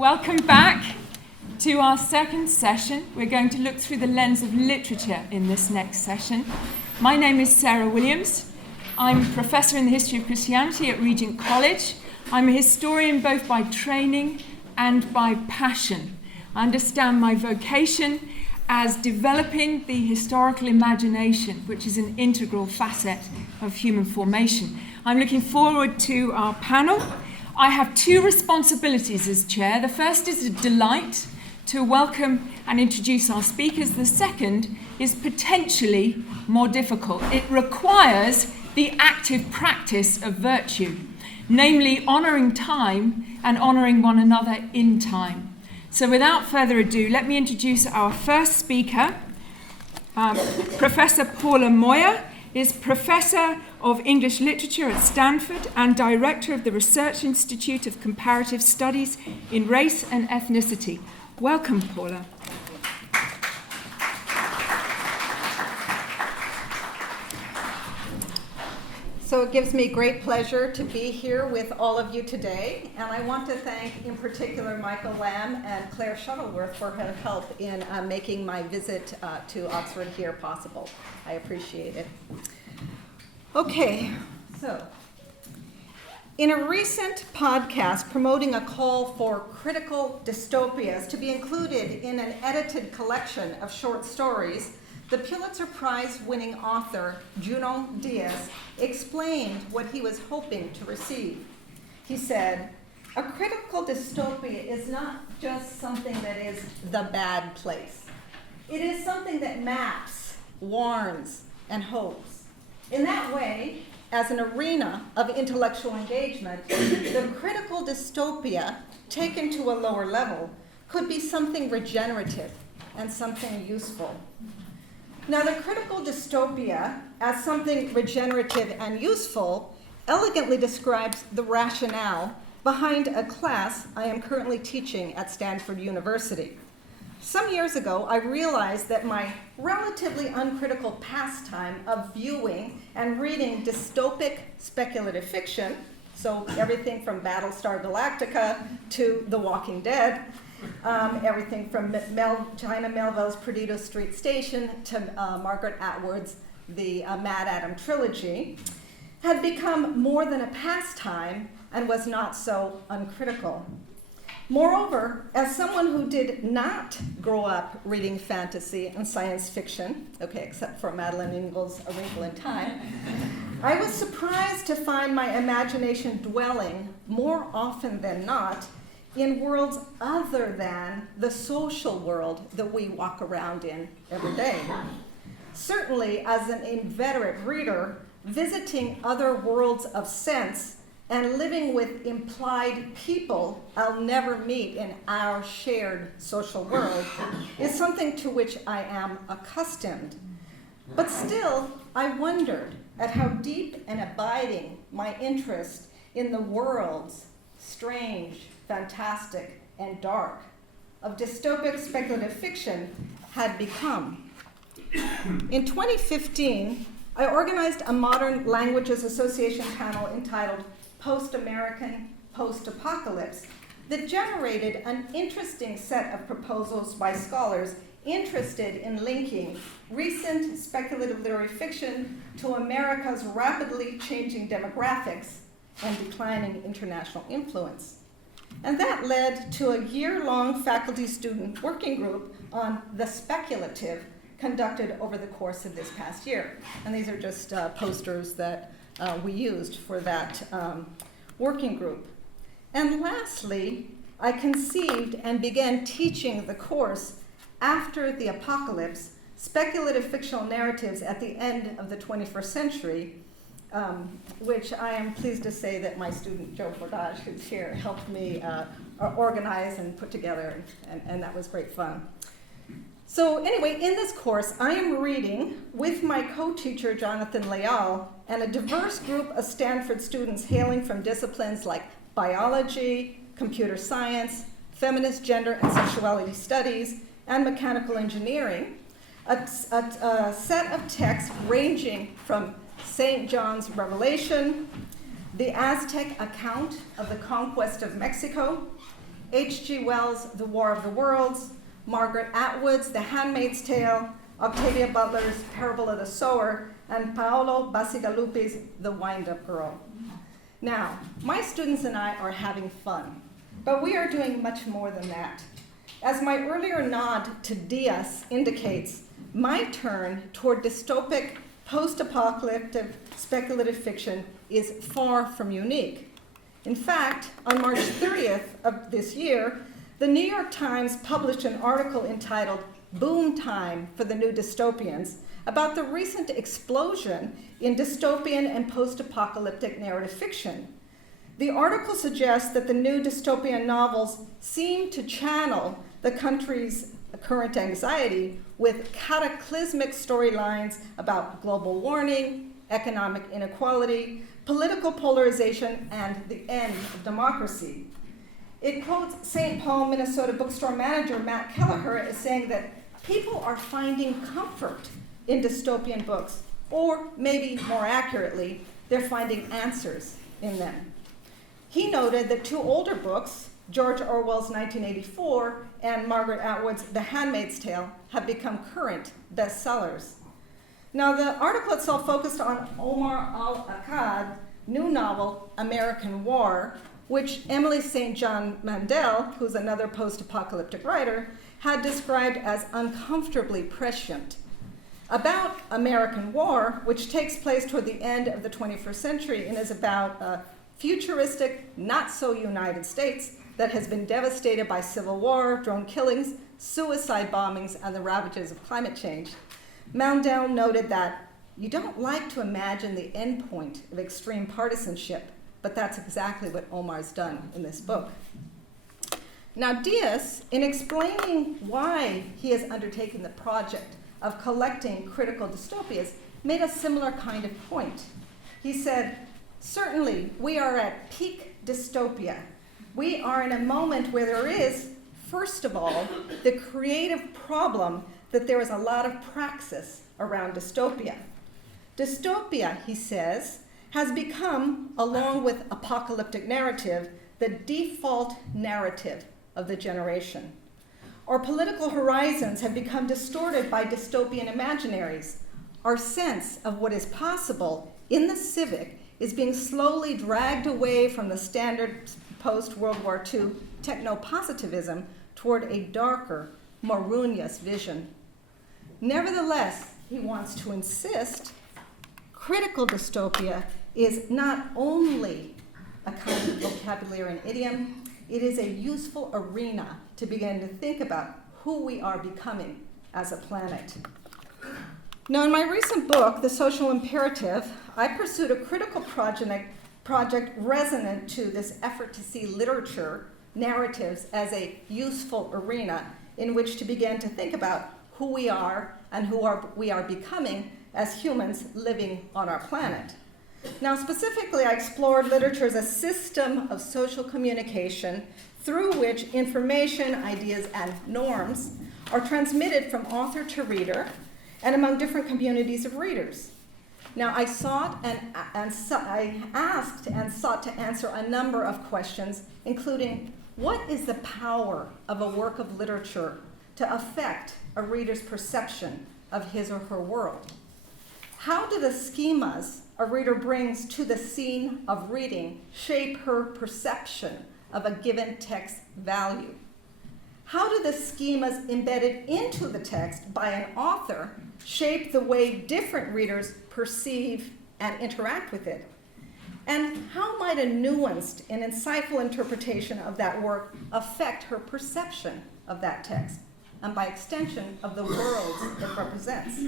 Welcome back to our second session. We're going to look through the lens of literature in this next session. My name is Sarah Williams. I'm a professor in the history of Christianity at Regent College. I'm a historian both by training and by passion. I understand my vocation as developing the historical imagination, which is an integral facet of human formation. I'm looking forward to our panel. I have two responsibilities as chair. The first is a delight to welcome and introduce our speakers. The second is potentially more difficult. It requires the active practice of virtue, namely honouring time and honouring one another in time. So without further ado, let me introduce our first speaker. Professor Paula Moyer is Professor of English Literature at Stanford and Director of the Research Institute of Comparative Studies in Race and Ethnicity. Welcome, Paula. So it gives me great pleasure to be here with all of you today, and I want to thank in particular Michael Lamb and Claire Shuttleworth for her help in making my visit to Oxford here possible. I appreciate it. Okay, so in a recent podcast promoting a call for critical dystopias to be included in an edited collection of short stories, the Pulitzer Prize-winning author, Junot Diaz, explained what he was hoping to receive. He said, "A critical dystopia is not just something that is the bad place. It is something that maps, warns, and hopes. In that way, as an arena of intellectual engagement, the critical dystopia, taken to a lower level, could be something regenerative and something useful." Now, the critical dystopia, as something regenerative and useful, elegantly describes the rationale behind a class I am currently teaching at Stanford University. Some years ago, I realized that my relatively uncritical pastime of viewing and reading dystopic speculative fiction, so everything from Battlestar Galactica to The Walking Dead, everything from China Melville's Perdido Street Station to Margaret Atwood's The Mad Adam trilogy, had become more than a pastime and was not so uncritical. Moreover, as someone who did not grow up reading fantasy and science fiction, okay, except for Madeleine Ingle's A Wrinkle in Time, I was surprised to find my imagination dwelling more often than not in worlds other than the social world that we walk around in every day. Certainly, as an inveterate reader, visiting other worlds of sense and living with implied people I'll never meet in our shared social world is something to which I am accustomed. But still, I wondered at how deep and abiding my interest in the worlds, strange, fantastic, and dark, of dystopic speculative fiction had become. In 2015, I organized a Modern Languages Association panel entitled Post-American Post-Apocalypse that generated an interesting set of proposals by scholars interested in linking recent speculative literary fiction to America's rapidly changing demographics and declining international influence. And that led to a year-long faculty-student working group on the speculative conducted over the course of this past year. And these are just posters that we used for that working group. And lastly, I conceived and began teaching the course After the Apocalypse, Speculative Fictional Narratives at the End of the 21st Century, which I am pleased to say that my student Joe Bordage, who's here, helped me organize and put together, and that was great fun. So anyway, in this course, I am reading with my co-teacher, Jonathan Leal, and a diverse group of Stanford students hailing from disciplines like biology, computer science, feminist gender and sexuality studies, and mechanical engineering, a set of texts ranging from St. John's Revelation, the Aztec account of the conquest of Mexico, H.G. Wells' The War of the Worlds, Margaret Atwood's The Handmaid's Tale, Octavia Butler's Parable of the Sower, and Paolo Bacigalupi's The Wind-Up Girl. Now, my students and I are having fun, but we are doing much more than that. As my earlier nod to Diaz indicates, my turn toward dystopic, post-apocalyptic speculative fiction is far from unique. In fact, on March 30th of this year, the New York Times published an article entitled Boom Time for the New Dystopians about the recent explosion in dystopian and post-apocalyptic narrative fiction. The article suggests that the new dystopian novels seem to channel the country's current anxiety with cataclysmic storylines about global warming, economic inequality, political polarization, and the end of democracy. It quotes St. Paul, Minnesota bookstore manager Matt Kelleher as saying that people are finding comfort in dystopian books, or maybe more accurately, they're finding answers in them. He noted that two older books, George Orwell's 1984 and Margaret Atwood's The Handmaid's Tale, have become current bestsellers. Now, the article itself focused on Omar al-Akkad's new novel, American War, which Emily St. John Mandel, who's another post-apocalyptic writer, had described as uncomfortably prescient. About American War, which takes place toward the end of the 21st century and is about a futuristic, not-so-United States that has been devastated by civil war, drone killings, suicide bombings, and the ravages of climate change. Mandel noted that you don't like to imagine the end point of extreme partisanship, but that's exactly what Omar's done in this book. Now, Diaz, in explaining why he has undertaken the project of collecting critical dystopias, made a similar kind of point. He said, certainly, we are at peak dystopia. We are in a moment where there is, first of all, the creative problem that there is a lot of praxis around dystopia. Dystopia, he says, has become, along with apocalyptic narrative, the default narrative of the generation. Our political horizons have become distorted by dystopian imaginaries. Our sense of what is possible in the civic is being slowly dragged away from the standard post-World War II techno-positivism toward a darker, more ruinous vision. Nevertheless, he wants to insist, critical dystopia is not only a kind of vocabulary and idiom, it is a useful arena to begin to think about who we are becoming as a planet. Now, in my recent book, The Social Imperative, I pursued a critical project resonant to this effort to see literature, narratives, as a useful arena in which to begin to think about who we are and we are becoming as humans living on our planet. Now, specifically, I explored literature as a system of social communication through which information, ideas, and norms are transmitted from author to reader and among different communities of readers. Now, I asked and sought to answer a number of questions, including, what is the power of a work of literature to affect a reader's perception of his or her world? How do the schemas a reader brings to the scene of reading shape her perception of a given text value? How do the schemas embedded into the text by an author shape the way different readers perceive and interact with it? And how might a nuanced and insightful interpretation of that work affect her perception of that text, and by extension, of the worlds it represents?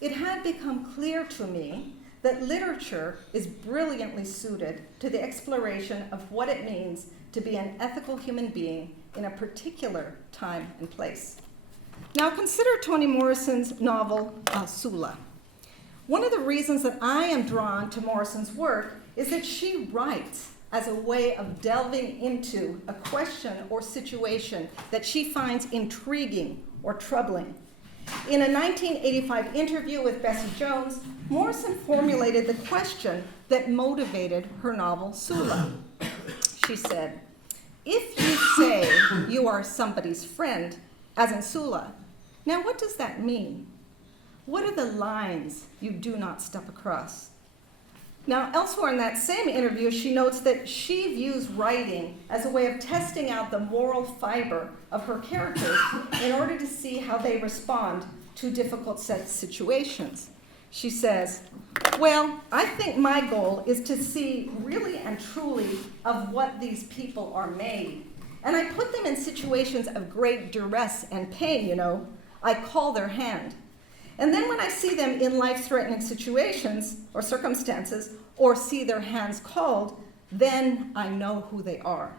It had become clear to me that literature is brilliantly suited to the exploration of what it means to be an ethical human being in a particular time and place. Now, consider Toni Morrison's novel, Sula. One of the reasons that I am drawn to Morrison's work is that she writes as a way of delving into a question or situation that she finds intriguing or troubling. In a 1985 interview with Bessie Jones, Morrison formulated the question that motivated her novel, Sula. She said, if you say you are somebody's friend, as in Sula, now what does that mean? What are the lines you do not step across? Now, elsewhere in that same interview, she notes that she views writing as a way of testing out the moral fiber of her characters in order to see how they respond to difficult situations. She says, well, I think my goal is to see really and truly of what these people are made. And I put them in situations of great duress and pain, you know. I call their hand. And then when I see them in life-threatening situations or circumstances, or see their hands called, then I know who they are.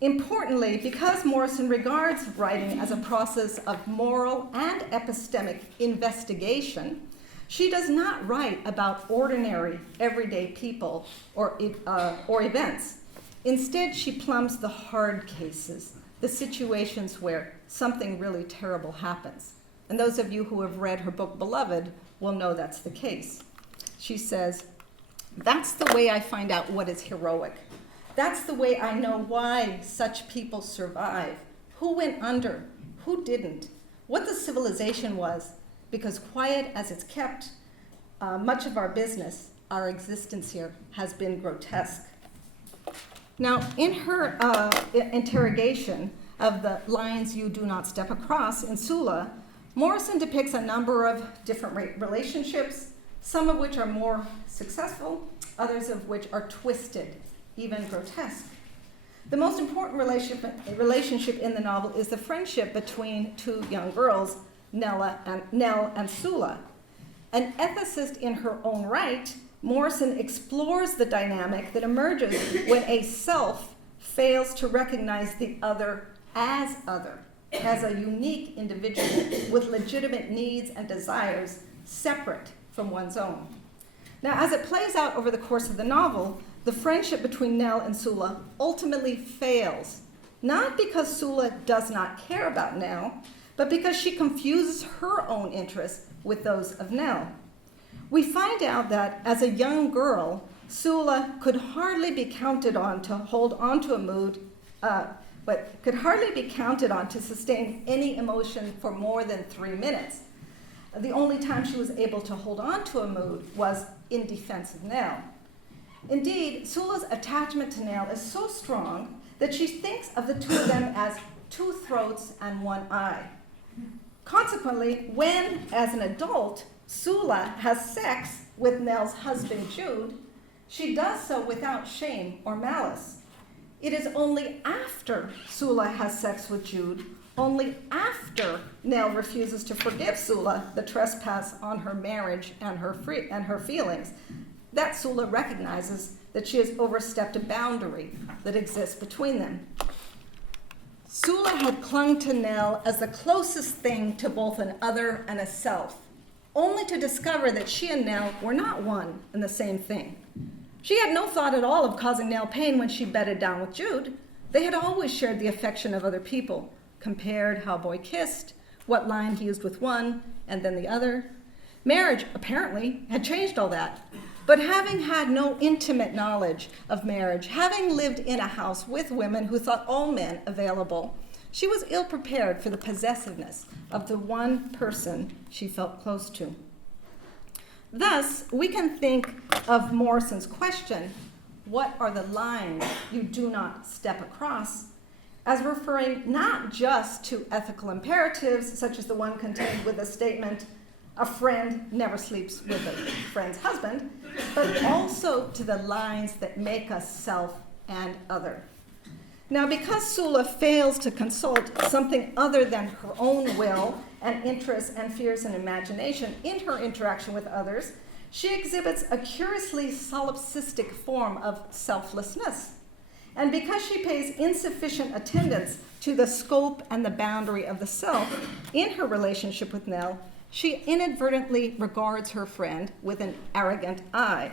Importantly, because Morrison regards writing as a process of moral and epistemic investigation, she does not write about ordinary, everyday people or events. Instead, she plumbs the hard cases, the situations where something really terrible happens. And those of you who have read her book, Beloved, will know that's the case. She says, that's the way I find out what is heroic. That's the way I know why such people survive, who went under, who didn't, what the civilization was, because quiet as it's kept, much of our business, our existence here, has been grotesque. Now, in her interrogation of the lines you do not step across in Sula, Morrison depicts a number of different relationships, some of which are more successful, others of which are twisted, even grotesque. The most important relationship in the novel is the friendship between two young girls, Nell and Sula. An ethicist in her own right, Morrison explores the dynamic that emerges when a self fails to recognize the other, as a unique individual with legitimate needs and desires separate from one's own. Now, as it plays out over the course of the novel, the friendship between Nell and Sula ultimately fails, not because Sula does not care about Nell, but because she confuses her own interests with those of Nell. We find out that as a young girl, Sula could hardly be counted on to hold on to a mood, but could hardly be counted on to sustain any emotion for more than 3 minutes. The only time she was able to hold on to a mood was in defense of Nell. Indeed, Sula's attachment to Nell is so strong that she thinks of the two of them as two throats and one eye. Consequently, when, as an adult, Sula has sex with Nell's husband, Jude, she does so without shame or malice. It is only after Sula has sex with Jude, only after Nell refuses to forgive Sula the trespass on her marriage and her feelings, that Sula recognizes that she has overstepped a boundary that exists between them. Sula had clung to Nell as the closest thing to both an other and a self, only to discover that she and Nell were not one and the same thing. She had no thought at all of causing Nell pain when she bedded down with Jude. They had always shared the affection of other people, compared how boy kissed, what line he used with one and then the other. Marriage, apparently, had changed all that. But having had no intimate knowledge of marriage, having lived in a house with women who thought all men available, she was ill-prepared for the possessiveness of the one person she felt close to. Thus, we can think of Morrison's question, what are the lines you do not step across, as referring not just to ethical imperatives, such as the one contained with the statement, a friend never sleeps with a friend's husband, but also to the lines that make us self and other. Now, because Sula fails to consult something other than her own will and interests and fears and imagination in her interaction with others, she exhibits a curiously solipsistic form of selflessness. And because she pays insufficient attendance to the scope and the boundary of the self in her relationship with Nell, she inadvertently regards her friend with an arrogant eye.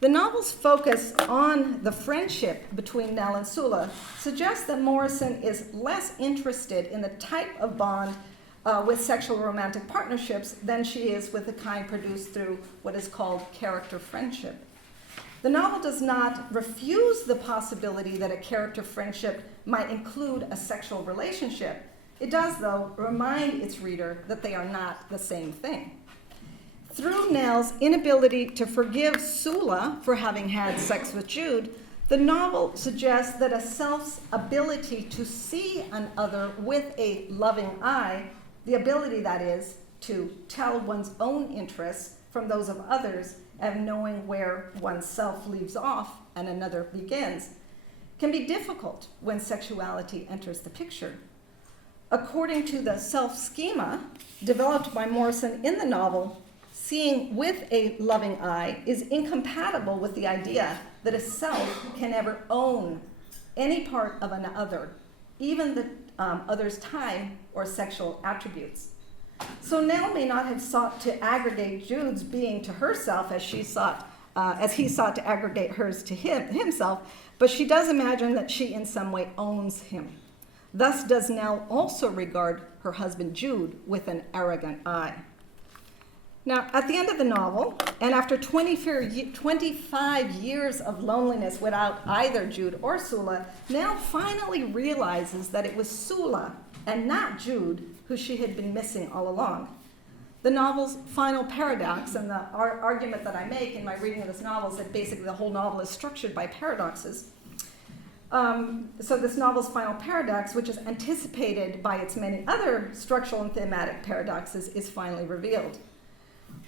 The novel's focus on the friendship between Nell and Sula suggests that Morrison is less interested in the type of bond with sexual romantic partnerships than she is with the kind produced through what is called character friendship. The novel does not refuse the possibility that a character friendship might include a sexual relationship. It does, though, remind its reader that they are not the same thing. Through Nell's inability to forgive Sula for having had sex with Jude, the novel suggests that a self's ability to see an other with a loving eye, the ability, that is, to tell one's own interests from those of others and knowing where oneself leaves off and another begins, can be difficult when sexuality enters the picture. According to the self-schema developed by Morrison in the novel, seeing with a loving eye is incompatible with the idea that a self can ever own any part of an other, even the other's time or sexual attributes. So Nell may not have sought to aggregate Jude's being to herself as he sought to aggregate hers to himself, but she does imagine that she in some way owns him. Thus does Nell also regard her husband Jude with an arrogant eye. Now, at the end of the novel, and after 25 years of loneliness without either Jude or Sula, Nell finally realizes that it was Sula and not Jude who she had been missing all along. The novel's final paradox, and the argument that I make in my reading of this novel is that basically the whole novel is structured by paradoxes. So this novel's final paradox, which is anticipated by its many other structural and thematic paradoxes, is finally revealed.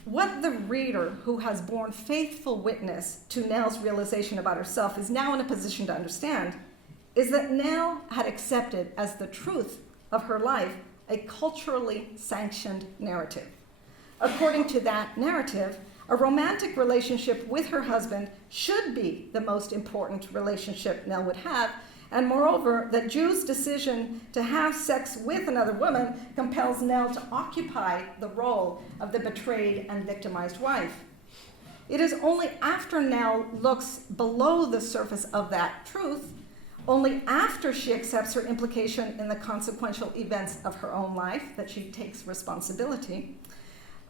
What the reader who has borne faithful witness to Nell's realization about herself is now in a position to understand is that Nell had accepted as the truth of her life a culturally sanctioned narrative. According to that narrative, a romantic relationship with her husband should be the most important relationship Nell would have, and moreover, that Jude's decision to have sex with another woman compels Nell to occupy the role of the betrayed and victimized wife. It is only after Nell looks below the surface of that truth, only after she accepts her implication in the consequential events of her own life, that she takes responsibility.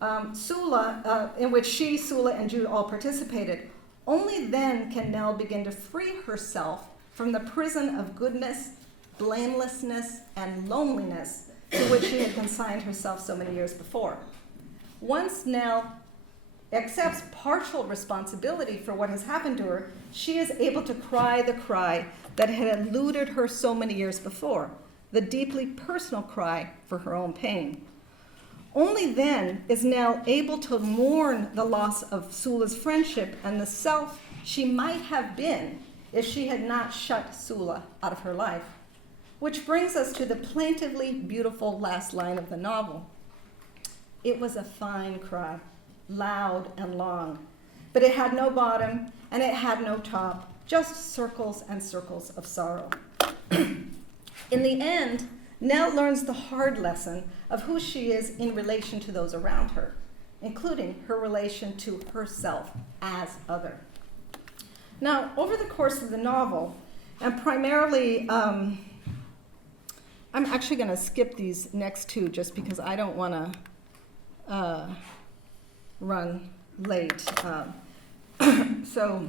In which she, Sula, and Jude all participated. Only then can Nell begin to free herself from the prison of goodness, blamelessness, and loneliness to which she had consigned herself so many years before. Once Nell accepts partial responsibility for what has happened to her, she is able to cry the cry that had eluded her so many years before, the deeply personal cry for her own pain. Only then is Nell able to mourn the loss of Sula's friendship and the self she might have been if she had not shut Sula out of her life. Which brings us to the plaintively beautiful last line of the novel. It was a fine cry, loud and long, but it had no bottom and it had no top, just circles and circles of sorrow. In the end, Nell learns the hard lesson of who she is in relation to those around her, including her relation to herself as other. Now, over the course of the novel, and primarily, I'm actually going to skip these next two just because I don't want to run late. So,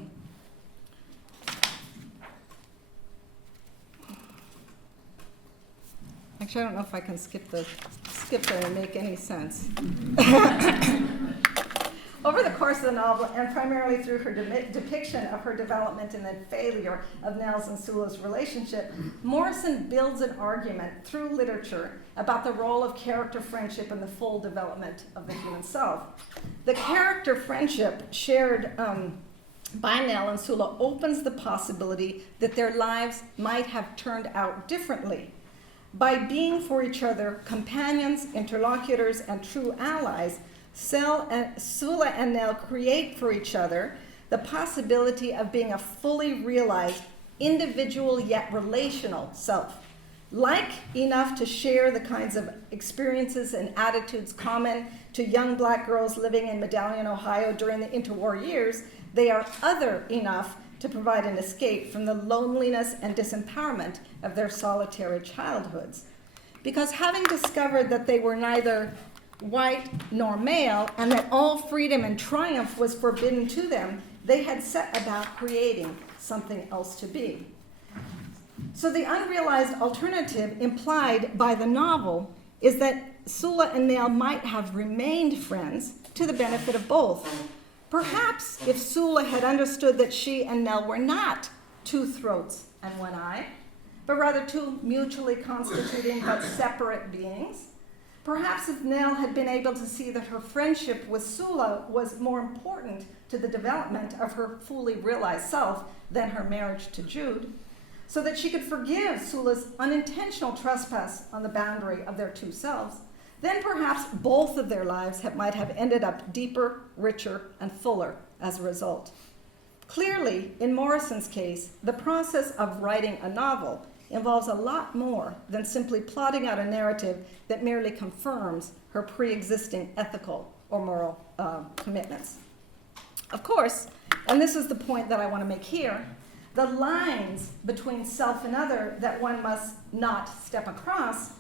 actually, I don't know if I can skip them and make any sense. Over the course of the novel, and primarily through her depiction of her development and the failure of Nell's and Sula's relationship, Morrison builds an argument through literature about the role of character friendship in the full development of the human self. The character friendship shared by Nell and Sula opens the possibility that their lives might have turned out differently. By being for each other companions, interlocutors, and true allies, Sula and Nell create for each other the possibility of being a fully realized, individual yet relational self. Like enough to share the kinds of experiences and attitudes common to young black girls living in Medallion, Ohio during the interwar years, they are other enough to provide an escape from the loneliness and disempowerment of their solitary childhoods. Because having discovered that they were neither white nor male, and that all freedom and triumph was forbidden to them, they had set about creating something else to be. So the unrealized alternative implied by the novel is that Sula and Nell might have remained friends to the benefit of both. Perhaps if Sula had understood that she and Nell were not two throats and one eye, but rather two mutually constituting but separate beings. Perhaps if Nell had been able to see that her friendship with Sula was more important to the development of her fully realized self than her marriage to Jude, so that she could forgive Sula's unintentional trespass on the boundary of their two selves, then perhaps both of their lives might have ended up deeper, richer, and fuller as a result. Clearly, in Morrison's case, the process of writing a novel involves a lot more than simply plotting out a narrative that merely confirms her pre-existing ethical or moral commitments. Of course, and this is the point that I want to make here, the lines between self and other that one must not step across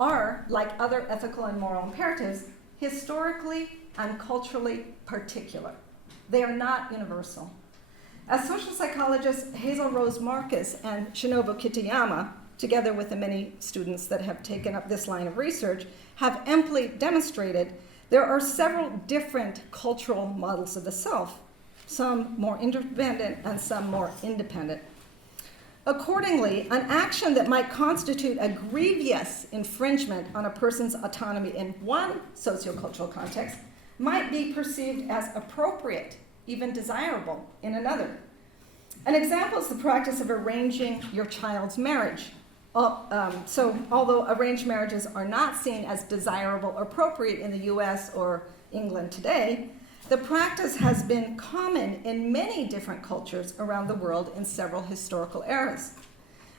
are, like other ethical and moral imperatives, historically and culturally particular. They are not universal. As social psychologists Hazel Rose Marcus and Shinobu Kitayama, together with the many students that have taken up this line of research, have amply demonstrated, there are several different cultural models of the self, some more interdependent and some more independent. Accordingly, an action that might constitute a grievous infringement on a person's autonomy in one sociocultural context might be perceived as appropriate, even desirable, in another. An example is the practice of arranging your child's marriage. So although arranged marriages are not seen as desirable or appropriate in the US or England today, the practice has been common in many different cultures around the world in several historical eras.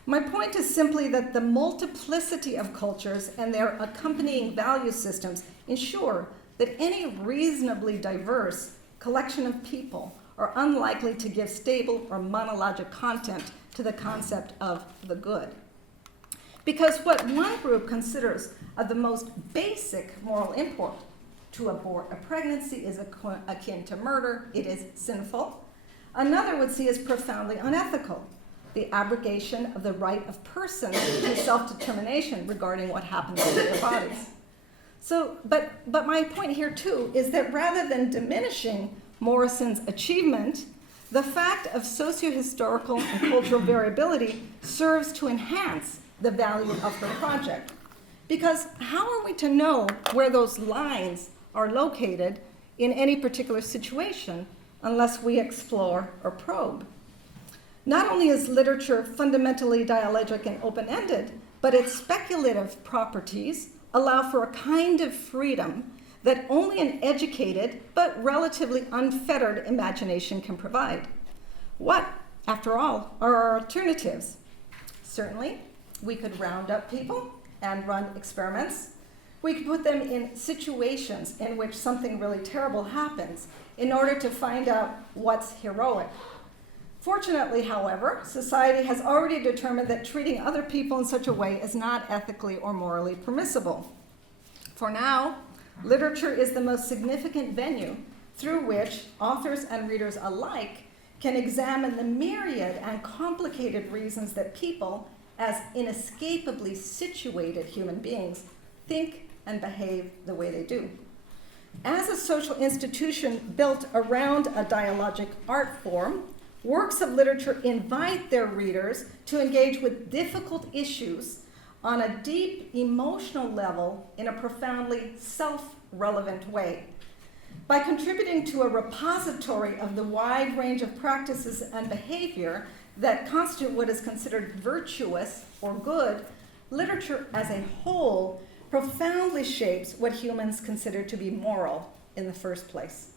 My point is simply that the multiplicity of cultures and their accompanying value systems ensure that any reasonably diverse collection of people are unlikely to give stable or monologic content to the concept of the good. Because what one group considers of the most basic moral import, to abort a pregnancy is akin to murder, it is sinful, another would see as profoundly unethical, the abrogation of the right of persons to self-determination regarding what happens to their bodies. So, but my point here too is that rather than diminishing Morrison's achievement, the fact of socio-historical and cultural variability serves to enhance the value of her project. Because how are we to know where those lines are located in any particular situation unless we explore or probe? Not only is literature fundamentally dialogic and open-ended, but its speculative properties allow for a kind of freedom that only an educated but relatively unfettered imagination can provide. What, after all, are our alternatives? Certainly, we could round up people and run experiments. We could put them in situations in which something really terrible happens in order to find out what's heroic. Fortunately, however, society has already determined that treating other people in such a way is not ethically or morally permissible. For now, literature is the most significant venue through which authors and readers alike can examine the myriad and complicated reasons that people, as inescapably situated human beings, think and behave the way they do. As a social institution built around a dialogic art form, works of literature invite their readers to engage with difficult issues on a deep emotional level in a profoundly self-relevant way. By contributing to a repository of the wide range of practices and behavior that constitute what is considered virtuous or good, literature as a whole profoundly shapes what humans consider to be moral in the first place.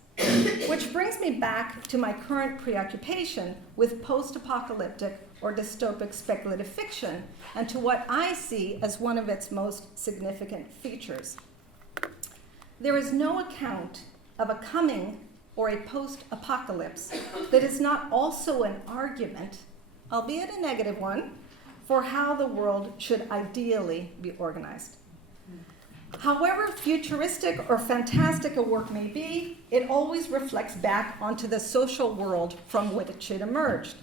Which brings me back to my current preoccupation with post-apocalyptic or dystopic speculative fiction, and to what I see as one of its most significant features. There is no account of a coming or a post-apocalypse that is not also an argument, albeit a negative one, for how the world should ideally be organized. However futuristic or fantastic a work may be, it always reflects back onto the social world from which it emerged.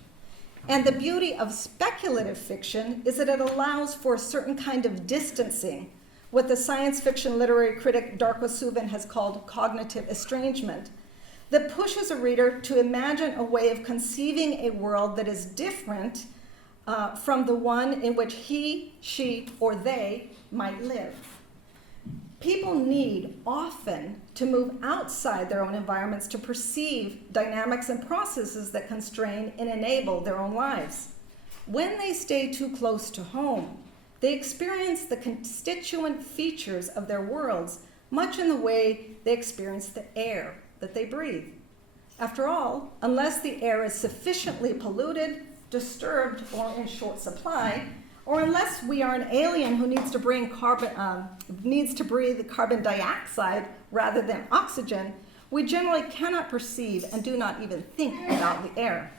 And the beauty of speculative fiction is that it allows for a certain kind of distancing, what the science fiction literary critic Darko Subin has called cognitive estrangement, that pushes a reader to imagine a way of conceiving a world that is different from the one in which he, she, or they might live. People need often to move outside their own environments to perceive dynamics and processes that constrain and enable their own lives. When they stay too close to home, they experience the constituent features of their worlds much in the way they experience the air that they breathe. After all, unless the air is sufficiently polluted, disturbed, or in short supply, or unless we are an alien who needs to breathe carbon dioxide rather than oxygen, we generally cannot perceive and do not even think about the air.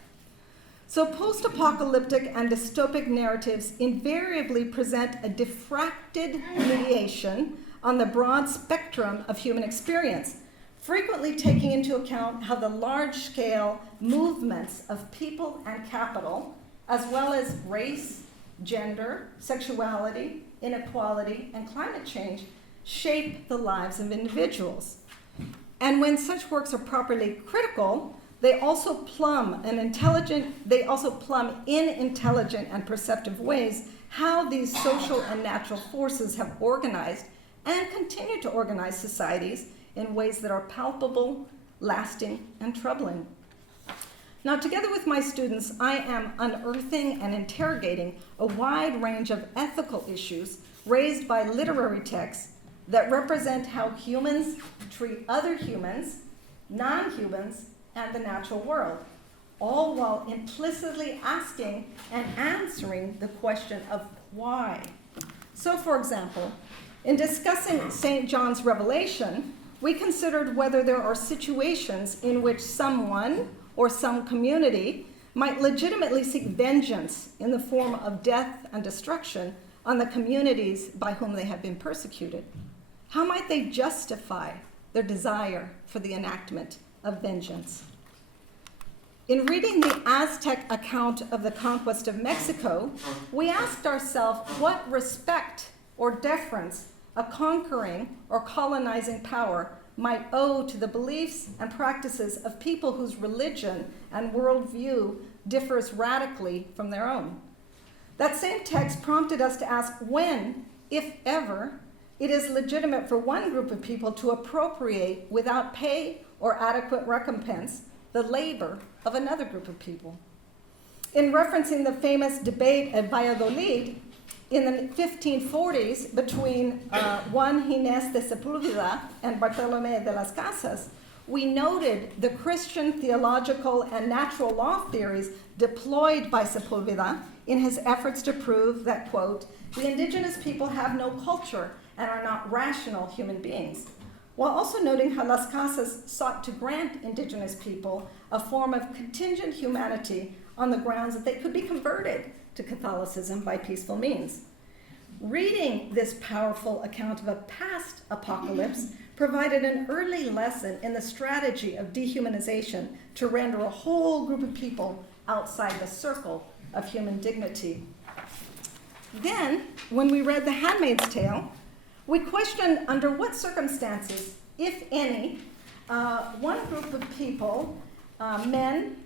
So post-apocalyptic and dystopic narratives invariably present a diffracted mediation on the broad spectrum of human experience, frequently taking into account how the large-scale movements of people and capital, as well as race, gender, sexuality, inequality, and climate change, shape the lives of individuals. And when such works are properly critical, they also plumb in intelligent and perceptive ways how these social and natural forces have organized and continue to organize societies in ways that are palpable, lasting, and troubling. Now, together with my students, I am unearthing and interrogating a wide range of ethical issues raised by literary texts that represent how humans treat other humans, non-humans, and the natural world, all while implicitly asking and answering the question of why. So, for example, in discussing St. John's Revelation, we considered whether there are situations in which someone or some community might legitimately seek vengeance in the form of death and destruction on the communities by whom they have been persecuted. How might they justify their desire for the enactment of vengeance? In reading the Aztec account of the conquest of Mexico, we asked ourselves what respect or deference a conquering or colonizing power might owe to the beliefs and practices of people whose religion and worldview differs radically from their own. That same text prompted us to ask when, if ever, it is legitimate for one group of people to appropriate without pay or adequate recompense the labor of another group of people. In referencing the famous debate at Valladolid in the 1540s between Juan Ginés de Sepúlveda and Bartolomé de las Casas, we noted the Christian theological and natural law theories deployed by Sepúlveda in his efforts to prove that, quote, the indigenous people have no culture and are not rational human beings, while also noting how Las Casas sought to grant indigenous people a form of contingent humanity on the grounds that they could be converted to Catholicism by peaceful means. Reading this powerful account of a past apocalypse provided an early lesson in the strategy of dehumanization to render a whole group of people outside the circle of human dignity. Then, when we read The Handmaid's Tale, we questioned under what circumstances, if any, one group of people, men,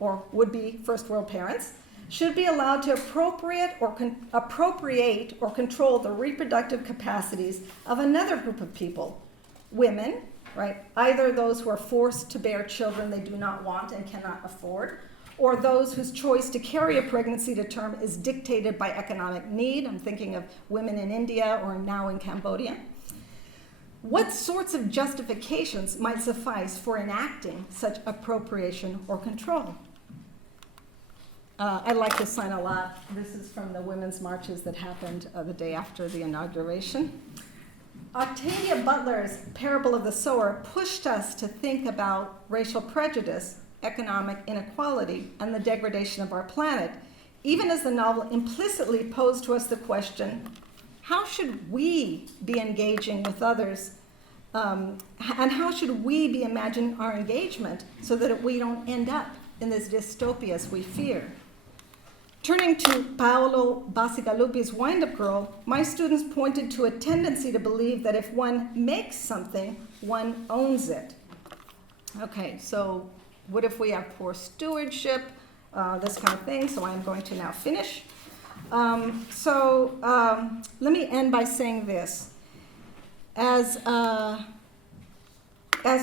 or would-be first-world parents, should be allowed to appropriate or control the reproductive capacities of another group of people, women, right? Either those who are forced to bear children they do not want and cannot afford, or those whose choice to carry a pregnancy to term is dictated by economic need. I'm thinking of women in India or now in Cambodia. What sorts of justifications might suffice for enacting such appropriation or control? I like this sign a lot. This is from the women's marches that happened the day after the inauguration. Octavia Butler's Parable of the Sower pushed us to think about racial prejudice, economic inequality, and the degradation of our planet, even as the novel implicitly posed to us the question, how should we be engaging with others? And how should we be imagining our engagement so that we don't end up in this dystopias we fear? Turning to Paolo Bacigalupi's Wind-Up Girl, my students pointed to a tendency to believe that if one makes something, one owns it. Okay, so what if we have poor stewardship, this kind of thing? So I'm going to now finish. Let me end by saying this. As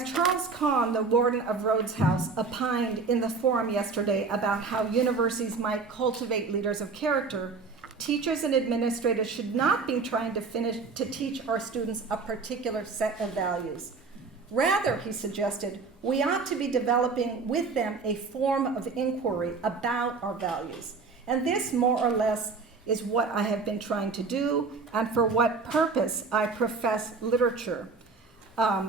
Charles Kahn, the warden of Rhodes House, opined in the forum yesterday about how universities might cultivate leaders of character, teachers and administrators should not be trying to teach our students a particular set of values. Rather, he suggested, we ought to be developing with them a form of inquiry about our values. And this, more or less, is what I have been trying to do, and for what purpose I profess literature.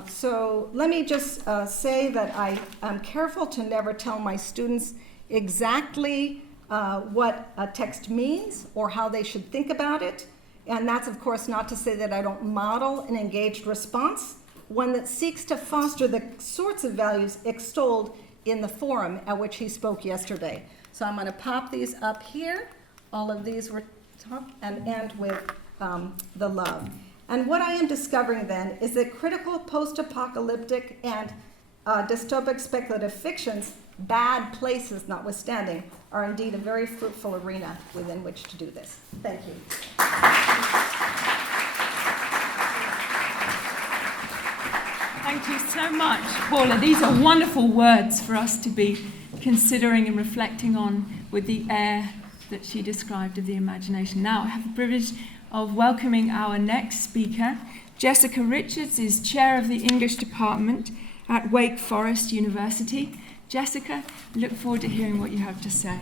So let me just say that I am careful to never tell my students exactly what a text means or how they should think about it. And that's, of course, not to say that I don't model an engaged response, one that seeks to foster the sorts of values extolled in the forum at which he spoke yesterday. So I'm going to pop these up here. All of these were talked and end with the love. And what I am discovering then is that critical post-apocalyptic and dystopic speculative fictions, bad places notwithstanding, are indeed a very fruitful arena within which to do this. Thank you. Thank you so much, Paula. These are wonderful words for us to be considering and reflecting on with the air that she described of the imagination. Now I have the privilege of welcoming our next speaker. Jessica Richards is chair of the English department at Wake Forest University. Jessica, look forward to hearing what you have to say.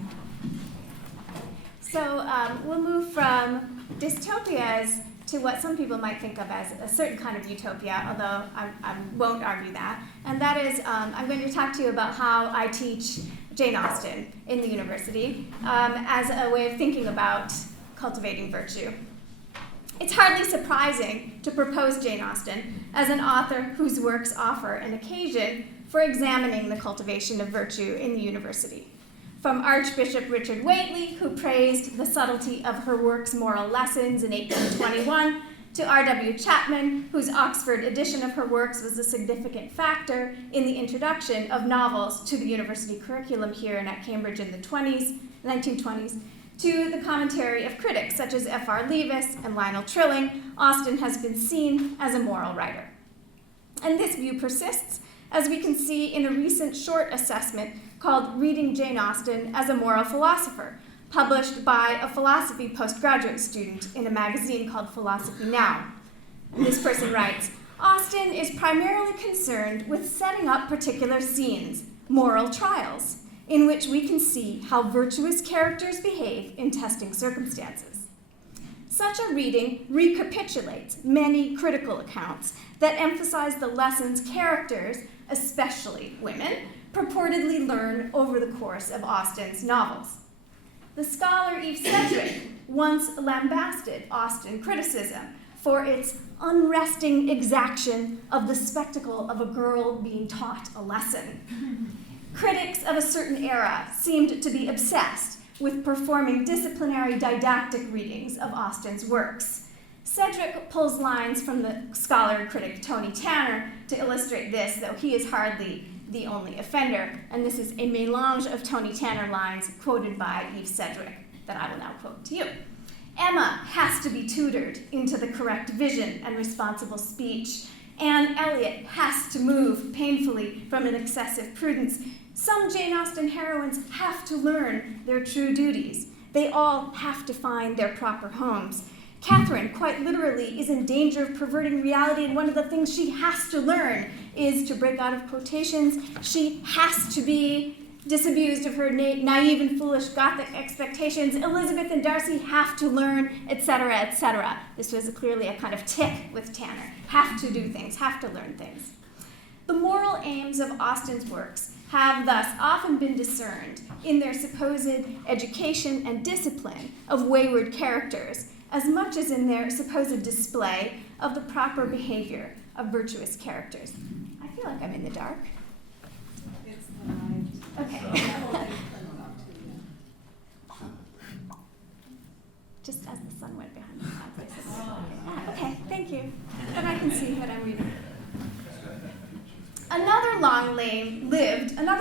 So we'll move from dystopias to what some people might think of as a certain kind of utopia, although I won't argue that. And that is, I'm going to talk to you about how I teach Jane Austen in the university as a way of thinking about cultivating virtue. It's hardly surprising to propose Jane Austen as an author whose works offer an occasion for examining the cultivation of virtue in the university. From Archbishop Richard Whately, who praised the subtlety of her work's moral lessons in 1821, to R.W. Chapman, whose Oxford edition of her works was a significant factor in the introduction of novels to the university curriculum here and at Cambridge in the 1920s, to the commentary of critics such as F.R. Leavis and Lionel Trilling, Austen has been seen as a moral writer. And this view persists, as we can see in a recent short assessment called Reading Jane Austen as a Moral Philosopher, published by a philosophy postgraduate student in a magazine called Philosophy Now. And this person writes, Austen is primarily concerned with setting up particular scenes, moral trials, in which we can see how virtuous characters behave in testing circumstances. Such a reading recapitulates many critical accounts that emphasize the lessons characters, especially women, purportedly learn over the course of Austen's novels. The scholar Eve Sedgwick once lambasted Austen criticism for its unresting exaction of the spectacle of a girl being taught a lesson. Critics of a certain era seemed to be obsessed with performing disciplinary didactic readings of Austen's works. Sedgwick pulls lines from the scholar and critic Tony Tanner to illustrate this, though he is hardly the only offender. And this is a melange of Tony Tanner lines quoted by Eve Sedgwick that I will now quote to you. Emma has to be tutored into the correct vision and responsible speech. Anne Elliot has to move painfully from an excessive prudence. Some Jane Austen heroines have to learn their true duties. They all have to find their proper homes. Catherine, quite literally, is in danger of perverting reality, and one of the things she has to learn is, to break out of quotations, she has to be disabused of her naive and foolish Gothic expectations. Elizabeth and Darcy have to learn, etc., etc. This was clearly a kind of tick with Tanner. Have to do things, have to learn things. The moral aims of Austen's works have thus often been discerned in their supposed education and discipline of wayward characters, as much as in their supposed display of the proper behavior of virtuous characters. I feel like I'm in the dark. It's the light. Okay. Just as the sun went behind the cloud. Okay, thank you. Then I can see what I'm reading. Another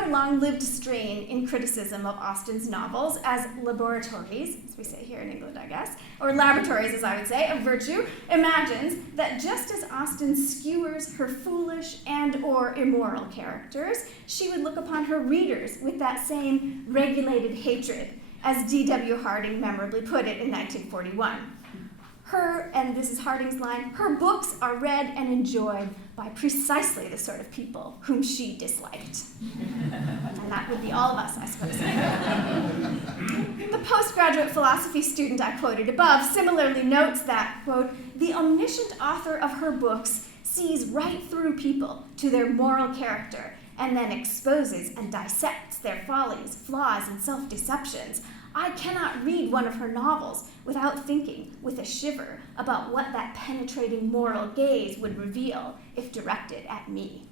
long-lived strain in criticism of Austen's novels as laboratories, as we say here in England, I guess, or laboratories, as I would say, of virtue, imagines that just as Austen skewers her foolish and or immoral characters, she would look upon her readers with that same regulated hatred, as D.W. Harding memorably put it in 1941. And this is Harding's line, her books are read and enjoyed by precisely the sort of people whom she disliked. And that would be all of us, I suppose. The postgraduate philosophy student I quoted above similarly notes that, quote, the omniscient author of her books sees right through people to their moral character and then exposes and dissects their follies, flaws, and self-deceptions. I cannot read one of her novels without thinking with a shiver about what that penetrating moral gaze would reveal if directed at me.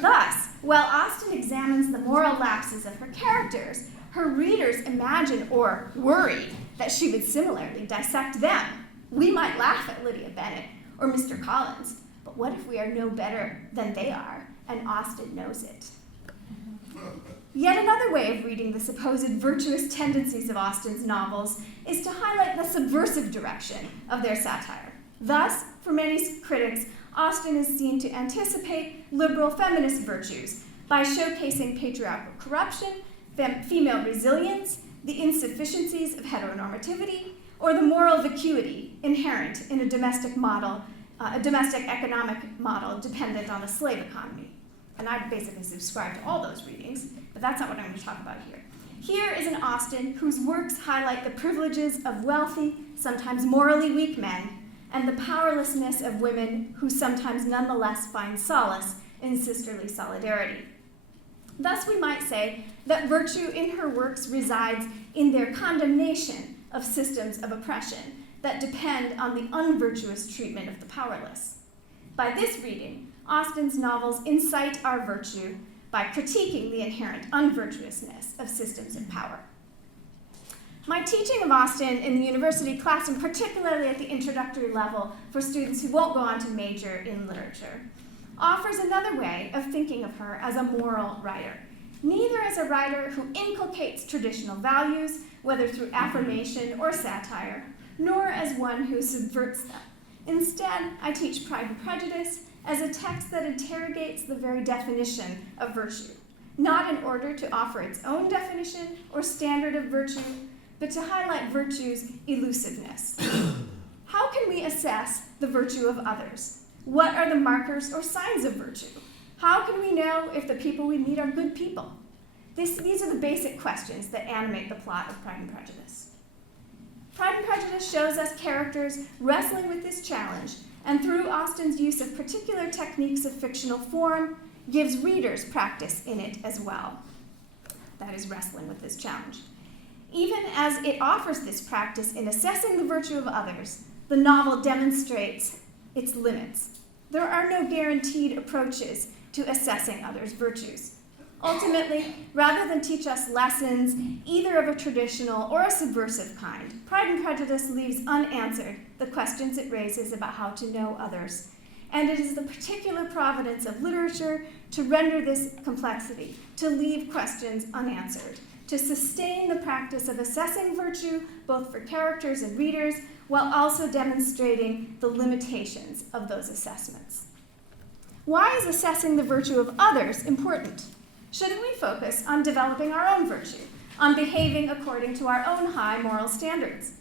Thus, while Austen examines the moral lapses of her characters, her readers imagine or worry that she would similarly dissect them. We might laugh at Lydia Bennet or Mr. Collins, but what if we are no better than they are, and Austen knows it? Yet another way of reading the supposed virtuous tendencies of Austen's novels is to highlight the subversive direction of their satire. Thus, for many critics, Austen is seen to anticipate liberal feminist virtues by showcasing patriarchal corruption, female resilience, the insufficiencies of heteronormativity, or the moral vacuity inherent in a domestic economic model dependent on the slave economy. And I basically subscribe to all those readings, but that's not what I'm going to talk about here. Here is an Austen whose works highlight the privileges of wealthy, sometimes morally weak men, and the powerlessness of women who sometimes nonetheless find solace in sisterly solidarity. Thus, we might say that virtue in her works resides in their condemnation of systems of oppression that depend on the unvirtuous treatment of the powerless. By this reading, Austen's novels incite our virtue by critiquing the inherent unvirtuousness of systems of power. My teaching of Austen in the university class, and particularly at the introductory level for students who won't go on to major in literature, offers another way of thinking of her as a moral writer, neither as a writer who inculcates traditional values, whether through affirmation or satire, nor as one who subverts them. Instead, I teach Pride and Prejudice as a text that interrogates the very definition of virtue, not in order to offer its own definition or standard of virtue, but to highlight virtue's elusiveness. How can we assess the virtue of others? What are the markers or signs of virtue? How can we know if the people we meet are good people? These are the basic questions that animate the plot of Pride and Prejudice. Pride and Prejudice shows us characters wrestling with this challenge, and through Austen's use of particular techniques of fictional form, gives readers practice in it as well. That is, wrestling with this challenge. Even as it offers this practice in assessing the virtue of others, the novel demonstrates its limits. There are no guaranteed approaches to assessing others' virtues. Ultimately, rather than teach us lessons either of a traditional or a subversive kind, Pride and Prejudice leaves unanswered the questions it raises about how to know others. And it is the particular providence of literature to render this complexity, to leave questions unanswered, to sustain the practice of assessing virtue both for characters and readers, while also demonstrating the limitations of those assessments. Why is assessing the virtue of others important? Shouldn't we focus on developing our own virtue, on behaving according to our own high moral standards?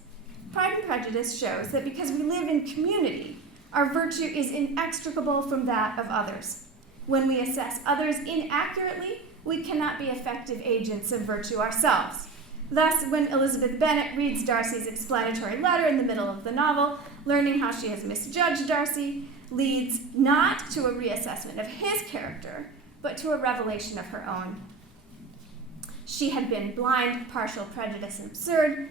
Pride and Prejudice shows that because we live in community, our virtue is inextricable from that of others. When we assess others inaccurately, we cannot be effective agents of virtue ourselves. Thus, when Elizabeth Bennet reads Darcy's explanatory letter in the middle of the novel, learning how she has misjudged Darcy leads not to a reassessment of his character, but to a revelation of her own. She had been blind, partial, prejudiced, and absurd.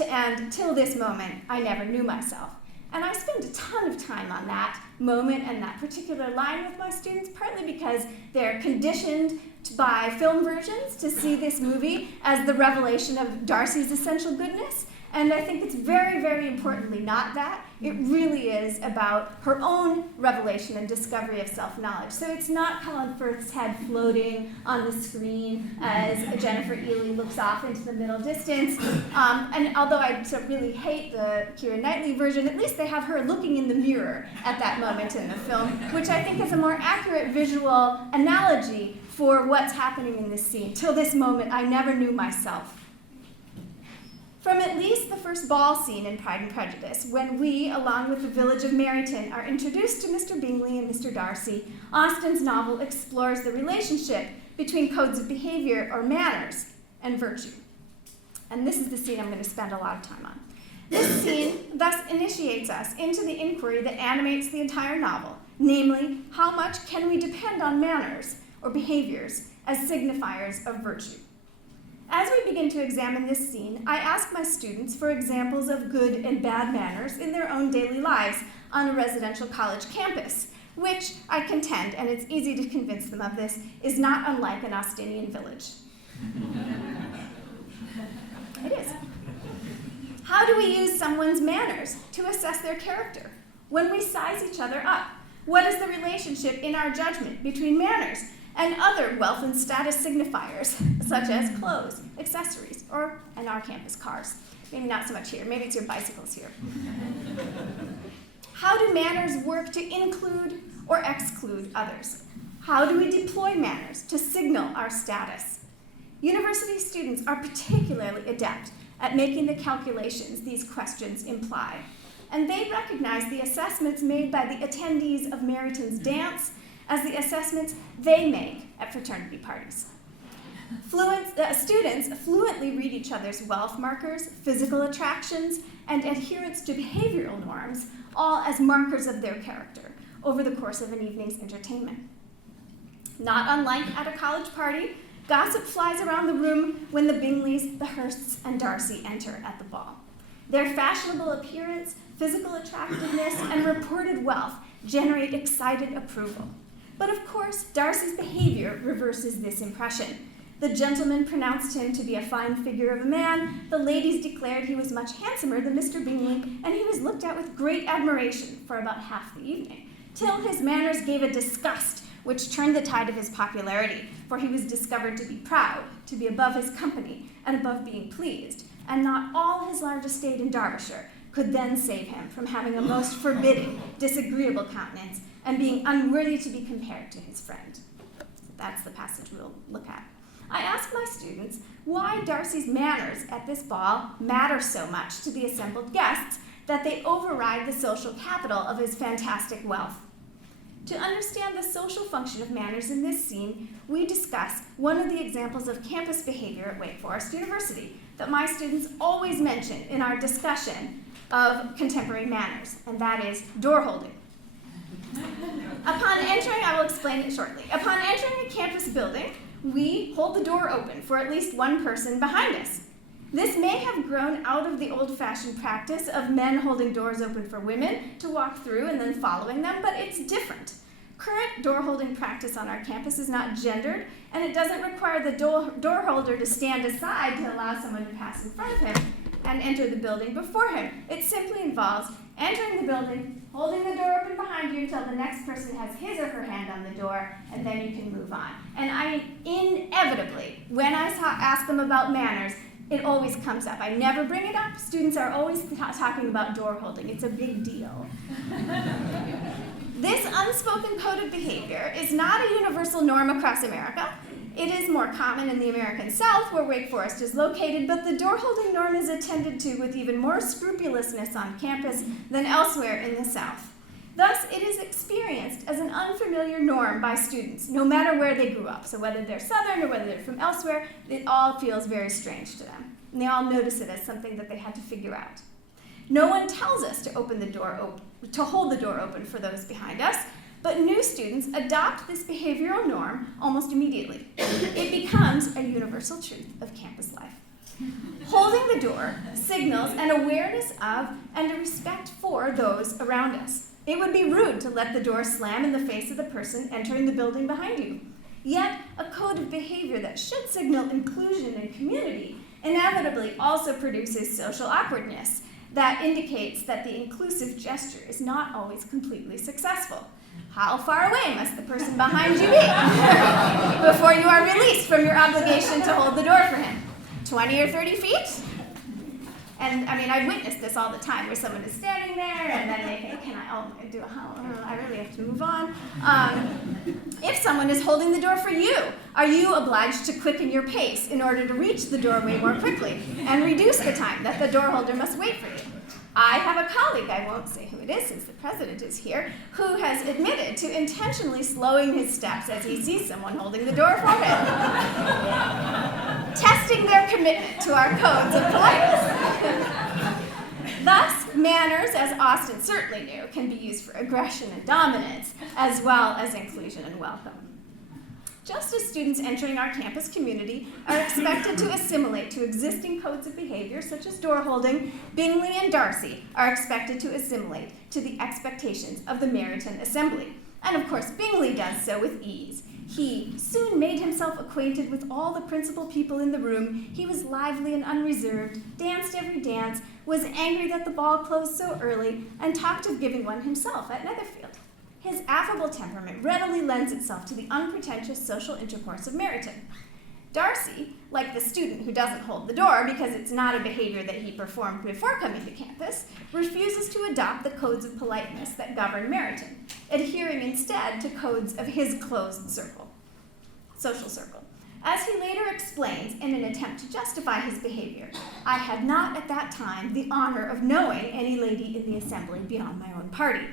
and till this moment, I never knew myself. And I spend a ton of time on that moment and that particular line with my students, partly because they're conditioned by film versions to see this movie as the revelation of Darcy's essential goodness. And I think it's very, very importantly not that. It really is about her own revelation and discovery of self-knowledge. So it's not Colin Firth's head floating on the screen as Jennifer Ely looks off into the middle distance. And although I really hate the Keira Knightley version, at least they have her looking in the mirror at that moment in the film, which I think is a more accurate visual analogy for what's happening in this scene. Till this moment, I never knew myself. From at least the first ball scene in Pride and Prejudice, when we, along with the village of Meryton, are introduced to Mr. Bingley and Mr. Darcy, Austen's novel explores the relationship between codes of behavior or manners and virtue. And this is the scene I'm going to spend a lot of time on. This scene thus initiates us into the inquiry that animates the entire novel, namely, how much can we depend on manners or behaviors as signifiers of virtue? As we begin to examine this scene, I ask my students for examples of good and bad manners in their own daily lives on a residential college campus, which I contend, and it's easy to convince them of this, is not unlike an Austenian village. It is. How do we use someone's manners to assess their character? When we size each other up, what is the relationship in our judgment between manners and other wealth and status signifiers, such as clothes, accessories, or, in our campus, cars? Maybe not so much here. Maybe it's your bicycles here. How do manners work to include or exclude others? How do we deploy manners to signal our status? University students are particularly adept at making the calculations these questions imply, and they recognize the assessments made by the attendees of Meryton's dance as the assessments they make at fraternity parties. Students fluently read each other's wealth markers, physical attractions, and adherence to behavioral norms, all as markers of their character over the course of an evening's entertainment. Not unlike at a college party, gossip flies around the room when the Bingleys, the Hursts, and Darcy enter at the ball. Their fashionable appearance, physical attractiveness, and reported wealth generate excited approval. But of course, Darcy's behavior reverses this impression. The gentlemen pronounced him to be a fine figure of a man, the ladies declared he was much handsomer than Mr. Bingley, and he was looked at with great admiration for about half the evening, till his manners gave a disgust which turned the tide of his popularity, for he was discovered to be proud, to be above his company, and above being pleased, and not all his large estate in Derbyshire could then save him from having a most forbidding, disagreeable countenance, and being unworthy to be compared to his friend. So that's the passage we'll look at. I ask my students why Darcy's manners at this ball matter so much to the assembled guests that they override the social capital of his fantastic wealth. To understand the social function of manners in this scene, we discuss one of the examples of campus behavior at Wake Forest University that my students always mention in our discussion of contemporary manners, and that is door holding. Upon entering, I will explain it shortly. Upon entering a campus building, we hold the door open for at least one person behind us. This may have grown out of the old-fashioned practice of men holding doors open for women to walk through and then following them, but it's different. Current door-holding practice on our campus is not gendered, and it doesn't require the door holder to stand aside to allow someone to pass in front of him and enter the building before him. It simply involves entering the building, holding the door open behind you until the next person has his or her hand on the door, and then you can move on. And I inevitably, when I ask them about manners, it always comes up. I never bring it up. Students are always talking about door holding. It's a big deal. This unspoken code of behavior is not a universal norm across America. It is more common in the American South, where Wake Forest is located, but the door-holding norm is attended to with even more scrupulousness on campus than elsewhere in the South. Thus, it is experienced as an unfamiliar norm by students, no matter where they grew up. So whether they're Southern or whether they're from elsewhere, it all feels very strange to them. And they all notice it as something that they had to figure out. No one tells us to hold the door open for those behind us, but new students adopt this behavioral norm almost immediately. It becomes a universal truth of campus life. Holding the door signals an awareness of and a respect for those around us. It would be rude to let the door slam in the face of the person entering the building behind you. Yet, a code of behavior that should signal inclusion and community inevitably also produces social awkwardness that indicates that the inclusive gesture is not always completely successful. How far away must the person behind you be before you are released from your obligation to hold the door for him? 20 or 30 feet? And I mean, I've witnessed this all the time where someone is standing there and then they think, I really have to move on. If someone is holding the door for you, are you obliged to quicken your pace in order to reach the doorway more quickly and reduce the time that the door holder must wait for you? I have a colleague, I won't say who it is since the president is here, who has admitted to intentionally slowing his steps as he sees someone holding the door for him, testing their commitment to our codes of politeness. Thus, manners, as Austin certainly knew, can be used for aggression and dominance, as well as inclusion and welcome. Just as students entering our campus community are expected to assimilate to existing codes of behavior, such as door holding, Bingley and Darcy are expected to assimilate to the expectations of the Meryton Assembly. And of course, Bingley does so with ease. He soon made himself acquainted with all the principal people in the room. He was lively and unreserved, danced every dance, was angry that the ball closed so early, and talked of giving one himself at Netherfield. His affable temperament readily lends itself to the unpretentious social intercourse of Meryton. Darcy, like the student who doesn't hold the door because it's not a behavior that he performed before coming to campus, refuses to adopt the codes of politeness that govern Meryton, adhering instead to codes of his closed social circle. As he later explains in an attempt to justify his behavior, I had not at that time the honor of knowing any lady in the assembly beyond my own party.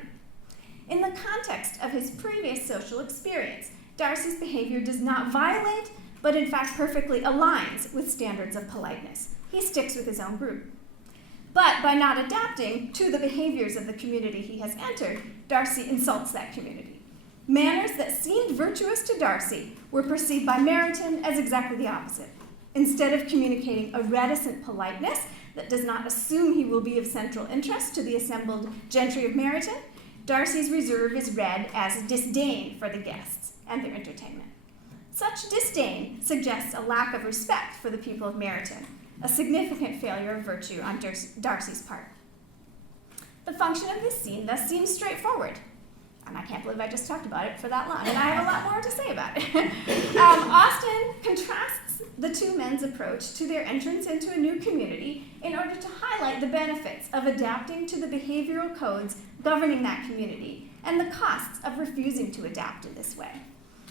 In the context of his previous social experience, Darcy's behavior does not violate, but in fact perfectly aligns with standards of politeness. He sticks with his own group. But by not adapting to the behaviors of the community he has entered, Darcy insults that community. Manners that seemed virtuous to Darcy were perceived by Meryton as exactly the opposite. Instead of communicating a reticent politeness that does not assume he will be of central interest to the assembled gentry of Meryton, Darcy's reserve is read as disdain for the guests and their entertainment. Such disdain suggests a lack of respect for the people of Meryton, a significant failure of virtue on Darcy's part. The function of this scene thus seems straightforward, and I can't believe I just talked about it for that long, and I have a lot more to say about it. Austin contrasts the two men's approach to their entrance into a new community in order to highlight the benefits of adapting to the behavioral codes governing that community and the costs of refusing to adapt in this way.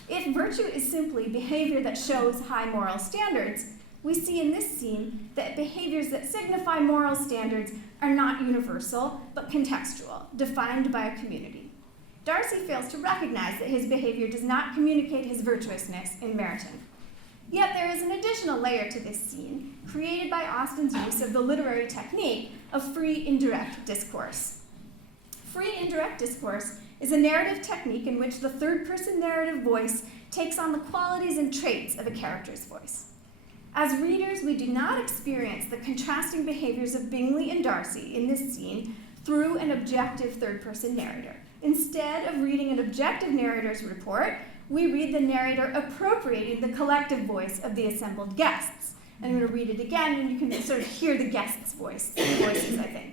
If virtue is simply behavior that shows high moral standards, we see in this scene that behaviors that signify moral standards are not universal, but contextual, defined by a community. Darcy fails to recognize that his behavior does not communicate his virtuousness in Meryton. Yet there is an additional layer to this scene, created by Austin's use of the literary technique of free indirect discourse. Free indirect discourse is a narrative technique in which the third-person narrative voice takes on the qualities and traits of a character's voice. As readers, we do not experience the contrasting behaviors of Bingley and Darcy in this scene through an objective third-person narrator. Instead of reading an objective narrator's report, we read the narrator appropriating the collective voice of the assembled guests. And I'm going to read it again, and you can sort of hear the guests' voices, I think.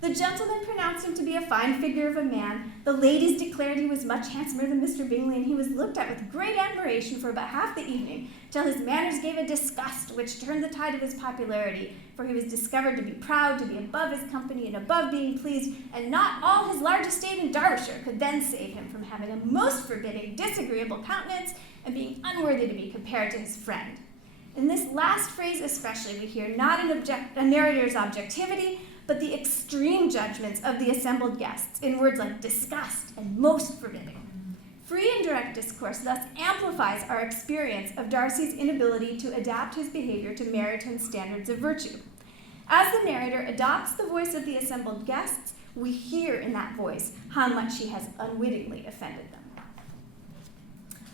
The gentlemen pronounced him to be a fine figure of a man. The ladies declared he was much handsomer than Mr. Bingley, and he was looked at with great admiration for about half the evening, till his manners gave a disgust which turned the tide of his popularity, for he was discovered to be proud, to be above his company, and above being pleased, and not all his large estate in Derbyshire could then save him from having a most forbidding, disagreeable countenance, and being unworthy to be compared to his friend. In this last phrase especially, we hear not a narrator's objectivity, but the extreme judgments of the assembled guests in words like disgust and most forbidding. Free indirect discourse thus amplifies our experience of Darcy's inability to adapt his behavior to Meryton's standards of virtue. As the narrator adopts the voice of the assembled guests, we hear in that voice how much he has unwittingly offended them.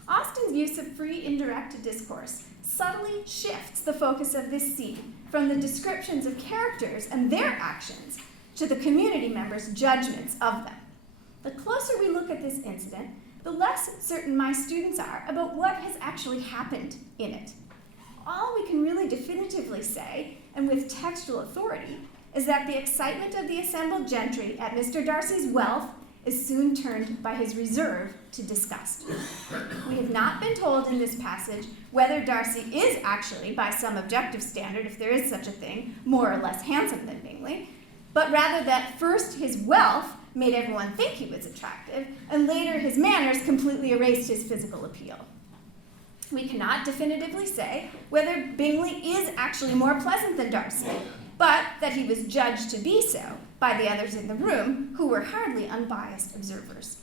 Austin's use of free indirect discourse subtly shifts the focus of this scene from the descriptions of characters and their actions to the community members' judgments of them. The closer we look at this incident, the less certain my students are about what has actually happened in it. All we can really definitively say, and with textual authority, is that the excitement of the assembled gentry at Mr. Darcy's wealth is soon turned by his reserve to disgust. We have not been told in this passage whether Darcy is actually, by some objective standard, if there is such a thing, more or less handsome than Bingley, but rather that first his wealth made everyone think he was attractive, and later his manners completely erased his physical appeal. We cannot definitively say whether Bingley is actually more pleasant than Darcy, but that he was judged to be so by the others in the room, who were hardly unbiased observers.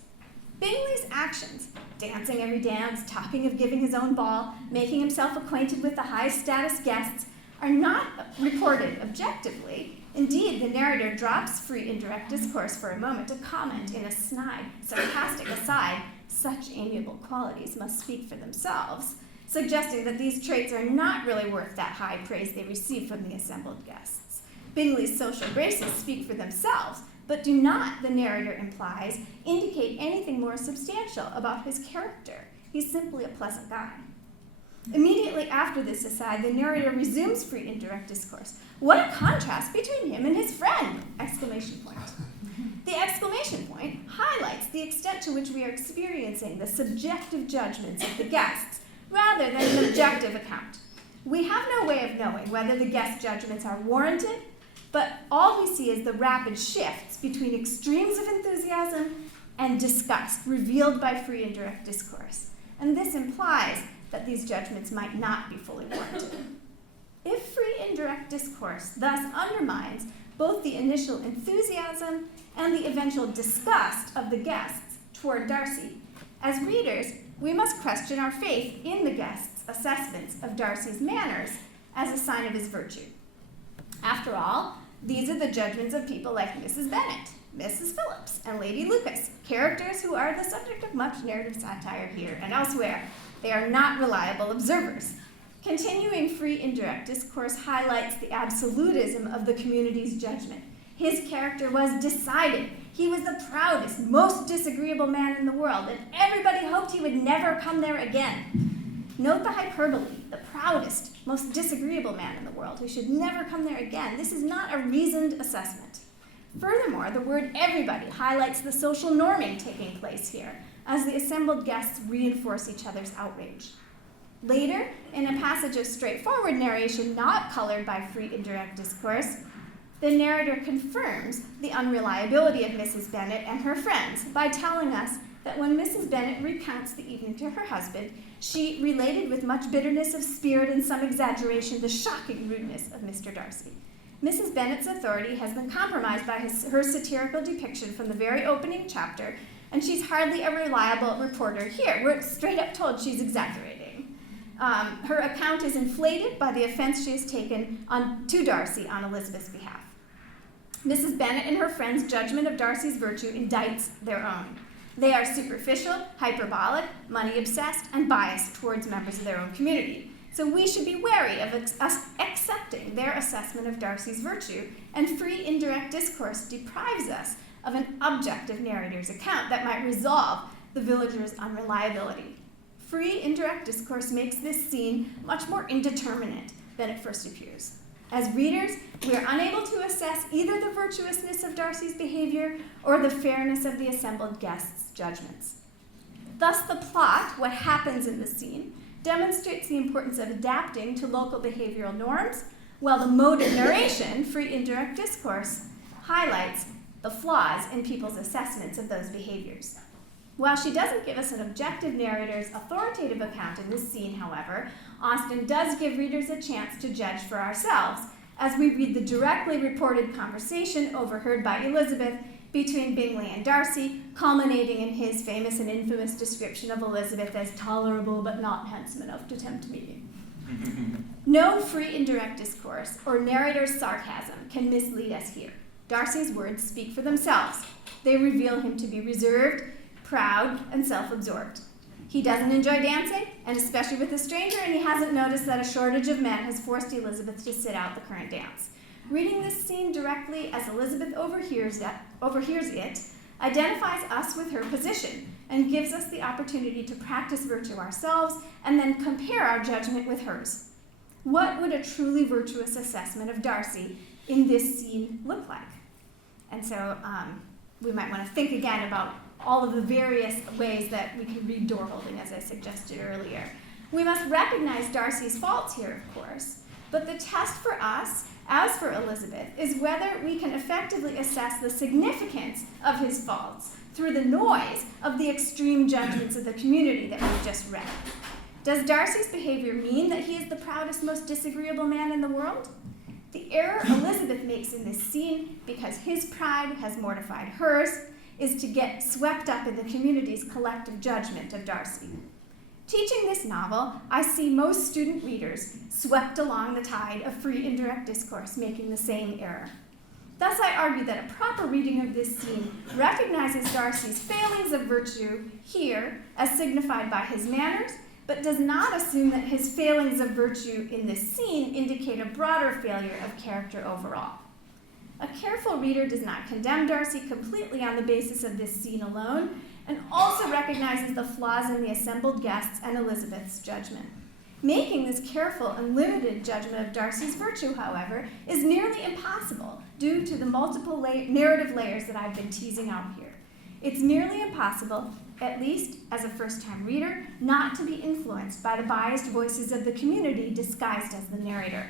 Bingley's actions, dancing every dance, talking of giving his own ball, making himself acquainted with the high-status guests, are not reported objectively. Indeed, the narrator drops free indirect discourse for a moment to comment in a snide, sarcastic aside, such amiable qualities must speak for themselves, suggesting that these traits are not really worth that high praise they receive from the assembled guests. Bingley's social graces speak for themselves, but do not, the narrator implies, indicate anything more substantial about his character. He's simply a pleasant guy. Immediately after this aside, the narrator resumes free indirect discourse. What a contrast between him and his friend! Exclamation point. The exclamation point highlights the extent to which we are experiencing the subjective judgments of the guests rather than an objective account. We have no way of knowing whether the guest judgments are warranted, but all we see is the rapid shifts between extremes of enthusiasm and disgust revealed by free indirect discourse. And this implies that these judgments might not be fully warranted. If free indirect discourse thus undermines both the initial enthusiasm and the eventual disgust of the guests toward Darcy, as readers, we must question our faith in the guests' assessments of Darcy's manners as a sign of his virtue. After all, these are the judgments of people like Mrs. Bennet, Mrs. Phillips, and Lady Lucas, characters who are the subject of much narrative satire here and elsewhere. They are not reliable observers. Continuing free indirect discourse highlights the absolutism of the community's judgment. His character was decided. He was the proudest, most disagreeable man in the world, and everybody hoped he would never come there again. Note the hyperbole, the proudest, most disagreeable man in the world who should never come there again. This is not a reasoned assessment. Furthermore, the word everybody highlights the social norming taking place here, as the assembled guests reinforce each other's outrage. Later, in a passage of straightforward narration not colored by free indirect discourse, the narrator confirms the unreliability of Mrs. Bennet and her friends by telling us that when Mrs. Bennet recounts the evening to her husband, she related with much bitterness of spirit and some exaggeration the shocking rudeness of Mr. Darcy. Mrs. Bennet's authority has been compromised by her satirical depiction from the very opening chapter, and she's hardly a reliable reporter here. We're straight up told she's exaggerating. Her account is inflated by the offense she has taken to Darcy on Elizabeth's behalf. Mrs. Bennet and her friends' judgment of Darcy's virtue indicts their own. They are superficial, hyperbolic, money-obsessed, and biased towards members of their own community. So we should be wary of accepting their assessment of Darcy's virtue, and free indirect discourse deprives us of an objective narrator's account that might resolve the villager's unreliability. Free indirect discourse makes this scene much more indeterminate than it first appears. As readers, we are unable to assess either the virtuousness of Darcy's behavior or the fairness of the assembled guests' judgments. Thus, the plot, what happens in the scene, demonstrates the importance of adapting to local behavioral norms, while the mode of narration, free indirect discourse, highlights the flaws in people's assessments of those behaviors. While she doesn't give us an objective narrator's authoritative account in this scene, however, Austen does give readers a chance to judge for ourselves as we read the directly reported conversation overheard by Elizabeth between Bingley and Darcy, culminating in his famous and infamous description of Elizabeth as tolerable but not handsome enough to tempt me. No free indirect discourse or narrator's sarcasm can mislead us here. Darcy's words speak for themselves. They reveal him to be reserved, proud, and self-absorbed. He doesn't enjoy dancing, and especially with a stranger, and he hasn't noticed that a shortage of men has forced Elizabeth to sit out the current dance. Reading this scene directly as Elizabeth overhears it identifies us with her position and gives us the opportunity to practice virtue ourselves and then compare our judgment with hers. What would a truly virtuous assessment of Darcy in this scene look like? And so we might want to think again about all of the various ways that we can read door holding, as I suggested earlier. We must recognize Darcy's faults here, of course, but the test for us, as for Elizabeth, is whether we can effectively assess the significance of his faults through the noise of the extreme judgments of the community that we've just read. Does Darcy's behavior mean that he is the proudest, most disagreeable man in the world? The error Elizabeth makes in this scene, because his pride has mortified hers, is to get swept up in the community's collective judgment of Darcy. Teaching this novel, I see most student readers swept along the tide of free indirect discourse, making the same error. Thus, I argue that a proper reading of this scene recognizes Darcy's failings of virtue here as signified by his manners, but does not assume that his failings of virtue in this scene indicate a broader failure of character overall. A careful reader does not condemn Darcy completely on the basis of this scene alone, and also recognizes the flaws in the assembled guests and Elizabeth's judgment. Making this careful and limited judgment of Darcy's virtue, however, is nearly impossible due to the multiple narrative layers that I've been teasing out here. It's nearly impossible, at least as a first-time reader, not to be influenced by the biased voices of the community disguised as the narrator.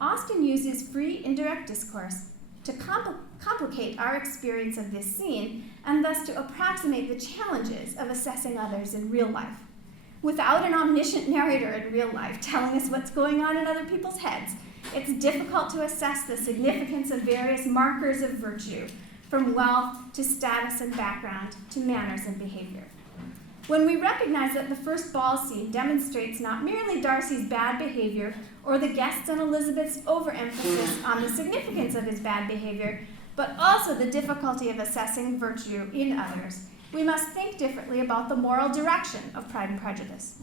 Austen uses free indirect discourse to complicate our experience of this scene and thus to approximate the challenges of assessing others in real life. Without an omniscient narrator in real life telling us what's going on in other people's heads, it's difficult to assess the significance of various markers of virtue, from wealth to status and background to manners and behavior. When we recognize that the first ball scene demonstrates not merely Darcy's bad behavior or the guests and Elizabeth's overemphasis on the significance of his bad behavior, but also the difficulty of assessing virtue in others, we must think differently about the moral direction of Pride and Prejudice.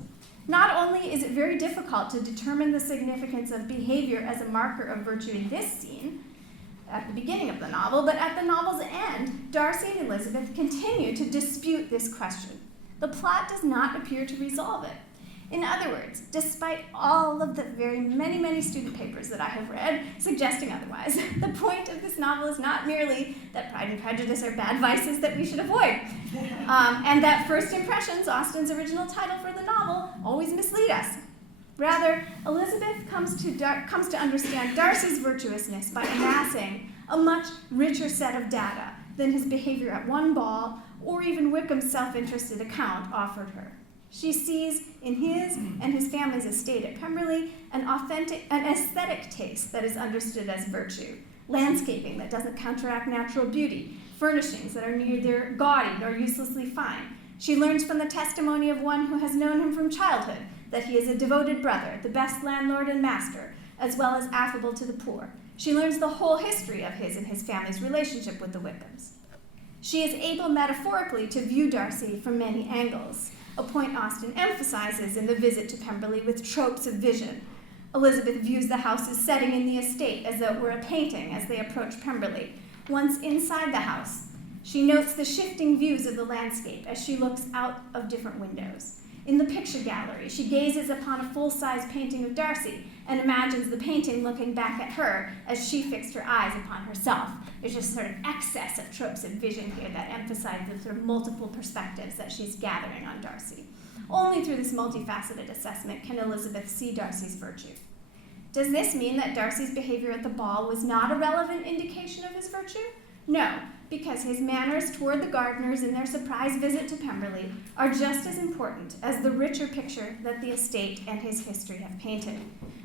Not only is it very difficult to determine the significance of behavior as a marker of virtue in this scene, at the beginning of the novel, but at the novel's end, Darcy and Elizabeth continue to dispute this question. The plot does not appear to resolve it. In other words, despite all of the very many student papers that I have read suggesting otherwise, the point of this novel is not merely that Pride and Prejudice are bad vices that we should avoid, and that first impressions, Austen's original title for the novel, always mislead us. Rather, Elizabeth comes to understand Darcy's virtuousness by amassing a much richer set of data than his behavior at one ball or even Wickham's self-interested account offered her. She sees in his and his family's estate at Pemberley an aesthetic taste that is understood as virtue, landscaping that doesn't counteract natural beauty, furnishings that are neither gaudy nor uselessly fine. She learns from the testimony of one who has known him from childhood that he is a devoted brother, the best landlord and master, as well as affable to the poor. She learns the whole history of his and his family's relationship with the Wickhams. She is able metaphorically to view Darcy from many angles, a point Austen emphasizes in the visit to Pemberley with tropes of vision. Elizabeth views the house's setting in the estate as though it were a painting as they approach Pemberley. Once inside the house, she notes the shifting views of the landscape as she looks out of different windows. In the picture gallery, she gazes upon a full-size painting of Darcy and imagines the painting looking back at her as she fixed her eyes upon herself. There's just sort of excess of tropes of vision here that emphasize the sort of multiple perspectives that she's gathering on Darcy. Only through this multifaceted assessment can Elizabeth see Darcy's virtue. Does this mean that Darcy's behavior at the ball was not a relevant indication of his virtue? No, because his manners toward the Gardiners in their surprise visit to Pemberley are just as important as the richer picture that the estate and his history have painted.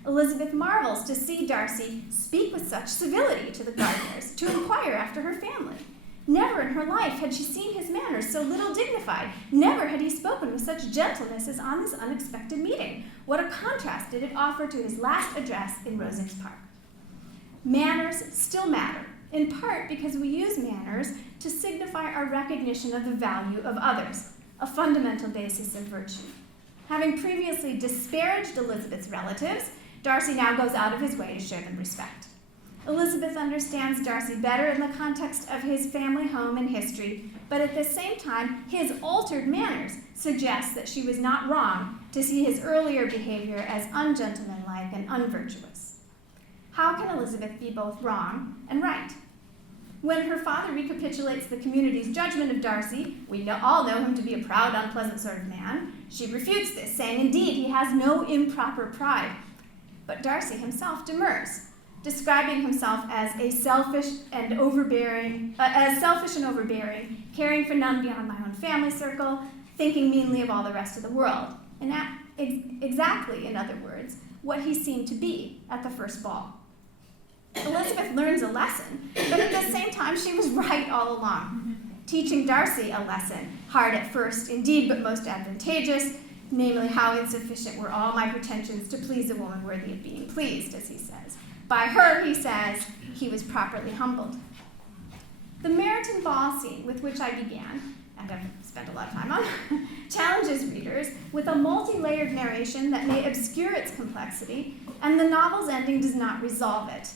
Elizabeth marvels to see Darcy speak with such civility to the Gardiners, to inquire after her family. Never in her life had she seen his manners so little dignified. Never had he spoken with such gentleness as on this unexpected meeting. What a contrast did it offer to his last address in Rosings Park. Manners still matter, in part because we use manners to signify our recognition of the value of others. a fundamental basis of virtue. Having previously disparaged Elizabeth's relatives, Darcy now goes out of his way to show them respect. Elizabeth understands Darcy better in the context of his family home and history, but at the same time, his altered manners suggest that she was not wrong to see his earlier behavior as ungentlemanlike and unvirtuous. How can Elizabeth be both wrong and right? When her father recapitulates the community's judgment of Darcy, we all know him to be a proud, unpleasant sort of man, she refutes this, saying, indeed, he has no improper pride. But Darcy himself demurs, describing himself as selfish and overbearing, caring for none beyond my own family circle, thinking meanly of all the rest of the world. And that exactly, in other words, what he seemed to be at the first ball. Elizabeth learns a lesson, but at the same time, she was right all along, teaching Darcy a lesson, hard at first indeed, but most advantageous, namely how insufficient were all my pretensions to please a woman worthy of being pleased, as he says. By her, he says, he was properly humbled. The Meryton ball scene with which I began, and I've spent a lot of time on, challenges readers with a multi-layered narration that may obscure its complexity, and the novel's ending does not resolve it.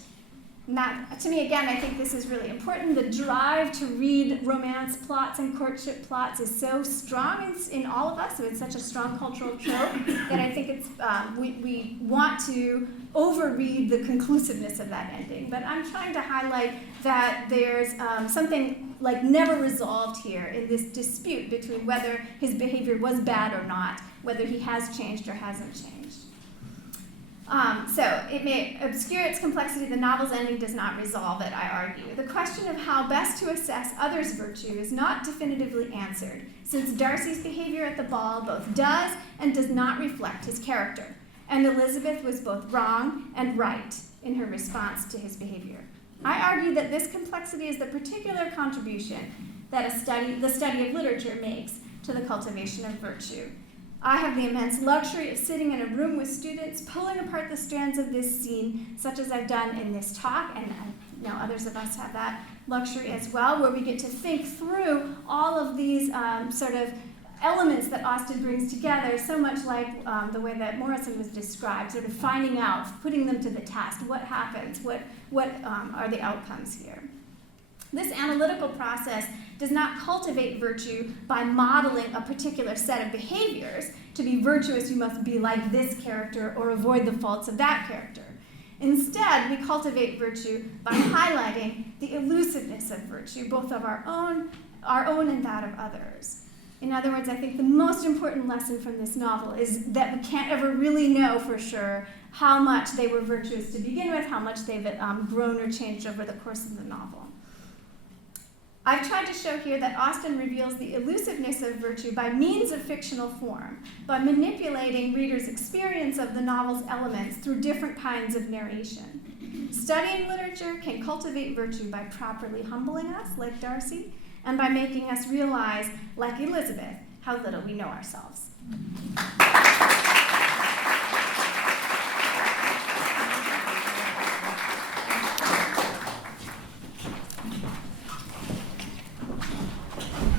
And that, to me, again, I think this is really important. The drive to read romance plots and courtship plots is so strong in all of us, so it's such a strong cultural trope that I think it's we want to overread the conclusiveness of that ending. But I'm trying to highlight that there's something like never resolved here in this dispute between whether his behavior was bad or not, whether he has changed or hasn't changed. So it may obscure its complexity. The novel's ending does not resolve it, I argue. The question of how best to assess others' virtue is not definitively answered, since Darcy's behavior at the ball both does and does not reflect his character, and Elizabeth was both wrong and right in her response to his behavior. I argue that this complexity is the particular contribution that the study of literature makes to the cultivation of virtue. I have the immense luxury of sitting in a room with students, pulling apart the strands of this scene, such as I've done in this talk, and I know others of us have that luxury as well, where we get to think through all of these sort of elements that Austen brings together, so much like the way that Morrison was described, sort of finding out, putting them to the test, what happens, what are the outcomes here. This analytical process does not cultivate virtue by modeling a particular set of behaviors. To be virtuous, you must be like this character or avoid the faults of that character. Instead, we cultivate virtue by highlighting the elusiveness of virtue, both of our own and that of others. In other words, I think the most important lesson from this novel is that we can't ever really know for sure how much they were virtuous to begin with, how much they've grown or changed over the course of the novel. I've tried to show here that Austen reveals the elusiveness of virtue by means of fictional form, by manipulating readers' experience of the novel's elements through different kinds of narration. Studying literature can cultivate virtue by properly humbling us, like Darcy, and by making us realize, like Elizabeth, how little we know ourselves.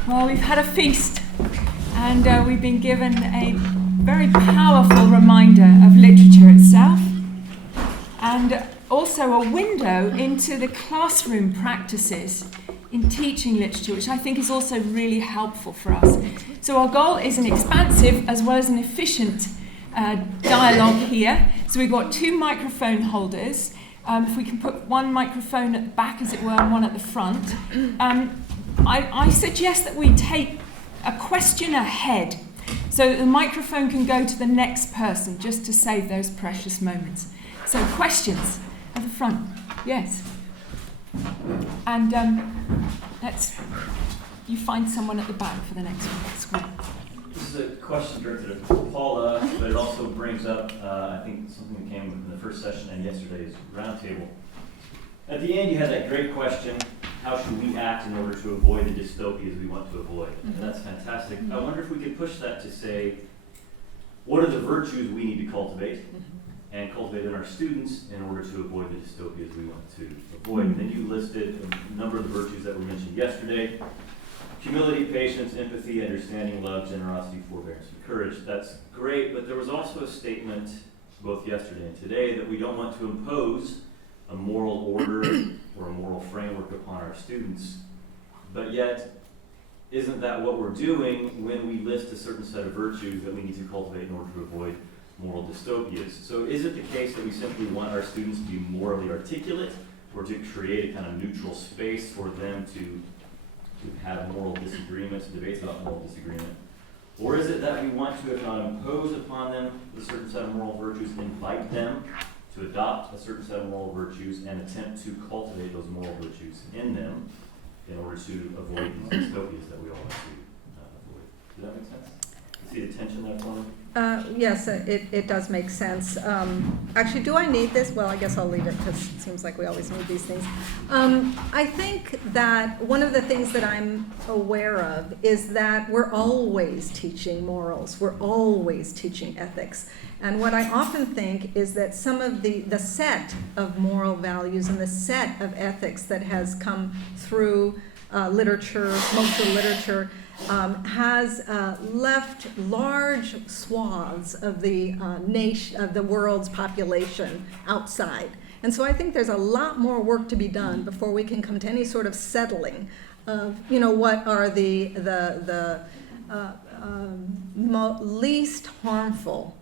Well, we've had a feast, and we've been given a very powerful reminder of literature itself, and also a window into the classroom practices in teaching literature, which I think is also really helpful for us. So our goal is an expansive as well as an efficient dialogue here. So we've got 2 microphone holders. If we can put one microphone at the back, as it were, and one at the front. I suggest that we take a question ahead so that the microphone can go to the next person, just to save those precious moments. So questions at the front. Yes. And you find someone at the back for the next one. That's great. This is a question directed at Paula, but it also brings up, I think, something that came in the first session and yesterday's roundtable. At the end, you had that great question, how should we act in order to avoid the dystopias we want to avoid? And that's fantastic. I wonder if we could push that to say, what are the virtues we need to cultivate and cultivate in our students in order to avoid the dystopias we want to avoid? And then you listed a number of the virtues that were mentioned yesterday. humility, patience, empathy, understanding, love, generosity, forbearance, and courage. That's great, but there was also a statement both yesterday and today that we don't want to impose a moral order or a moral framework upon our students. But yet, isn't that what we're doing when we list a certain set of virtues that we need to cultivate in order to avoid moral dystopias? So is it the case that we simply want our students to be morally articulate, or to create a kind of neutral space for them to have moral disagreements, debates about moral disagreement? Or is it that we want to, if not impose upon them a certain set of moral virtues, invite them to adopt a certain set of moral virtues and attempt to cultivate those moral virtues in them in order to avoid these dystopias that we all want to avoid? Does that make sense? You see the tension there, Tony? Yes, it does make sense. Actually, do I need this? Well, I guess I'll leave it because it seems like we always need these things. I think that one of the things that I'm aware of is that we're always teaching morals. We're always teaching ethics. And what I often think is that some of the set of moral values and the set of ethics that has come through literature, most of the literature, has left large swaths of the nation, of the world's population outside. And so I think there's a lot more work to be done before we can come to any sort of settling of, what are the least harmful,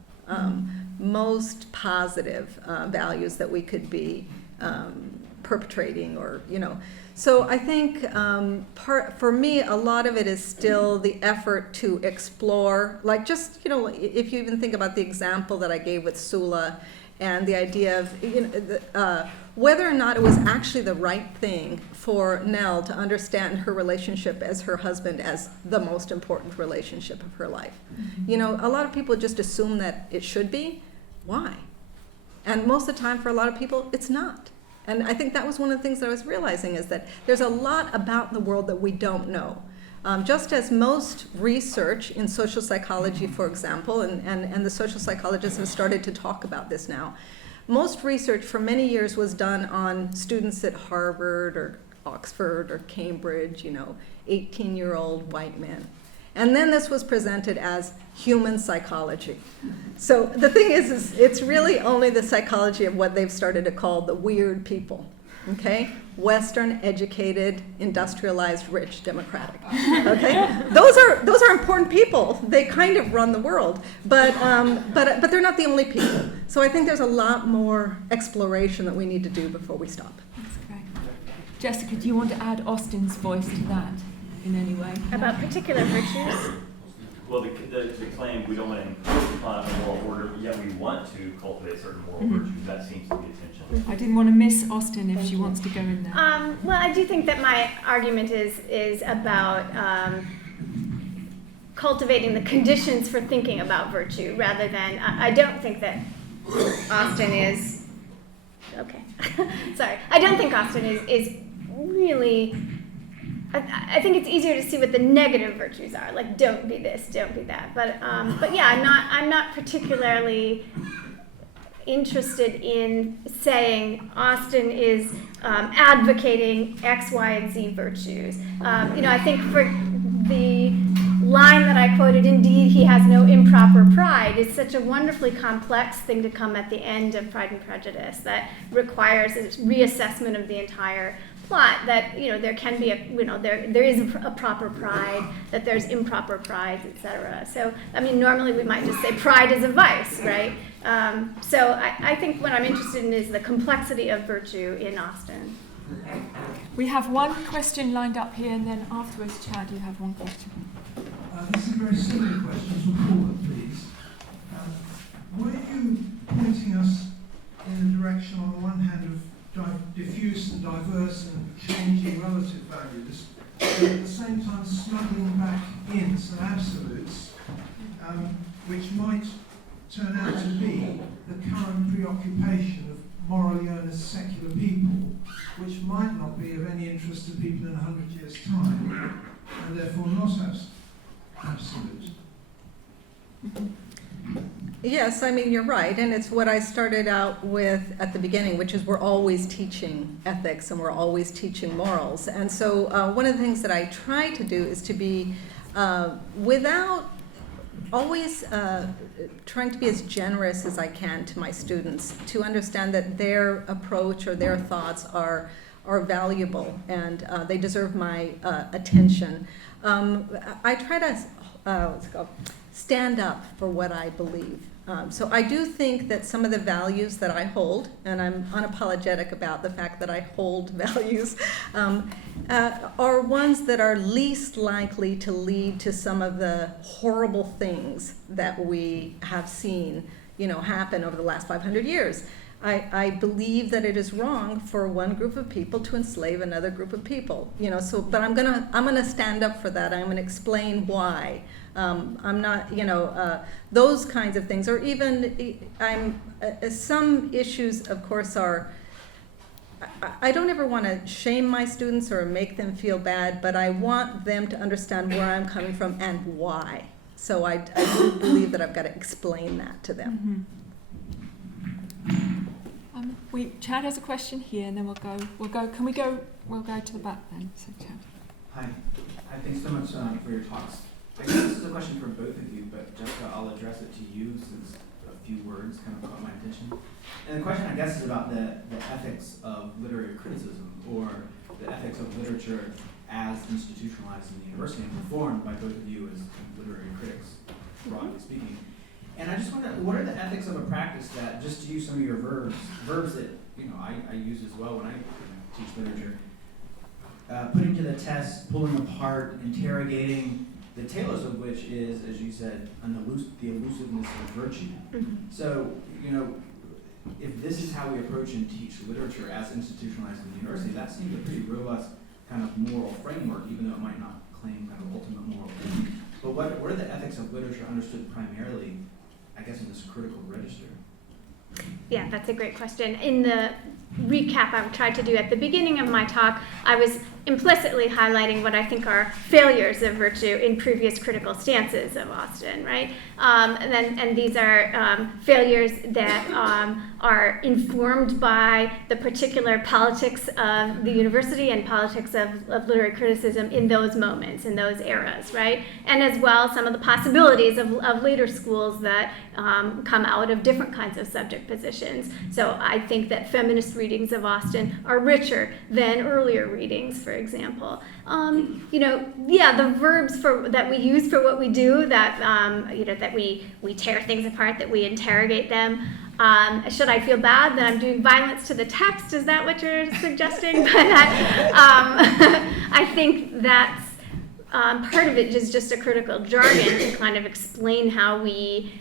most positive values that we could be perpetrating, or So I think for me, a lot of it is still the effort to explore, like just, if you even think about the example that I gave with Sula and the idea of, whether or not it was actually the right thing for Nell to understand her relationship as her husband as the most important relationship of her life. A lot of people just assume that it should be. Why? And most of the time for a lot of people, it's not. And I think that was one of the things that I was realizing, is that there's a lot about the world that we don't know. Just as most research in social psychology, for example, and the social psychologists have started to talk about this now, most research for many years was done on students at Harvard or Oxford or Cambridge, 18-year-old white men. And then this was presented as human psychology. So the thing is it's really only the psychology of what they've started to call the weird people, okay? Western, educated, industrialized, rich, democratic, okay? Those are important people. They kind of run the world, but they're not the only people. So I think there's a lot more exploration that we need to do before we stop. That's great. Jessica, do you want to add Austin's voice to that in any way? About particular virtues? Well, the claim, we don't want to impose upon a moral order, but yet we want to cultivate certain moral virtues. That seems to be a tension. I didn't want to miss Austin if she wants to go in there. Well, I do think that my argument is about cultivating the conditions for thinking about virtue, rather than, I don't think that Austin is, okay, sorry, I don't think Austin is really, I think it's easier to see what the negative virtues are, like don't be this, don't be that. But yeah, I'm not particularly interested in saying Austin is advocating X, Y, and Z virtues. I think for the line that I quoted, indeed he has no improper pride, is such a wonderfully complex thing to come at the end of Pride and Prejudice that requires a reassessment of the entire plot, that there can be there is a proper pride, that there's improper pride, etc. So normally we might just say pride is a vice, right? So I think what I'm interested in is the complexity of virtue in Austin. We have one question lined up here, and then afterwards, Chad, you have one question. This is a very similar question for Paula, please. Were you pointing us in the direction, on the one hand, of diffuse and diverse and changing relative values, but at the same time smuggling back in some absolutes, which might turn out to be the current preoccupation of morally earnest secular people, which might not be of any interest to people in 100 years' time, and therefore not absolute? Yeah, Yes, I mean, you're right, and it's what I started out with at the beginning, which is we're always teaching ethics and we're always teaching morals. And so one of the things that I try to do is to be, without always trying to be as generous as I can to my students, to understand that their approach or their thoughts are valuable and they deserve my attention. I try to stand up for what I believe. So I do think that some of the values that I hold, and I'm unapologetic about the fact that I hold values, are ones that are least likely to lead to some of the horrible things that we have seen, happen over the last 500 years. I believe that it is wrong for one group of people to enslave another group of people, but I'm gonna stand up for that. I'm gonna explain why. I'm not, those kinds of things, or even some issues, of course, are, I don't ever want to shame my students or make them feel bad, but I want them to understand where I'm coming from and why. So I do believe that I've got to explain that to them. Chad has a question here, and then we'll go to the back then. So Chad. Hi, thanks so much for your talks. I guess this is a question for both of you, but Jessica, I'll address it to you since a few words kind of caught my attention. And the question, I guess, is about the ethics of literary criticism, or the ethics of literature as institutionalized in the university and performed by both of you as literary critics, broadly speaking. And I just wonder, what are the ethics of a practice that, just to use some of your verbs that I use as well when I teach literature, putting to the test, pulling apart, interrogating, the tailors of which is, as you said, the elusiveness of virtue. Mm-hmm. So, if this is how we approach and teach literature as institutionalized in the university, that seems a pretty robust kind of moral framework, even though it might not claim kind of ultimate moral truth. But what are the ethics of literature understood primarily, I guess, in this critical register? Yeah, that's a great question. In the recap I tried to do at the beginning of my talk, I was implicitly highlighting what I think are failures of virtue in previous critical stances of Austin, right? And these are failures that are informed by the particular politics of the university and politics of literary criticism in those moments, in those eras, right? And as well, some of the possibilities of later schools that come out of different kinds of subject positions. So I think that feminist readings of Austin are richer than earlier readings, for example. The verbs that we use for what we do, that we tear things apart, that we interrogate them. Should I feel bad that I'm doing violence to the text? Is that what you're suggesting? But I think that's part of it is just a critical jargon to kind of explain how we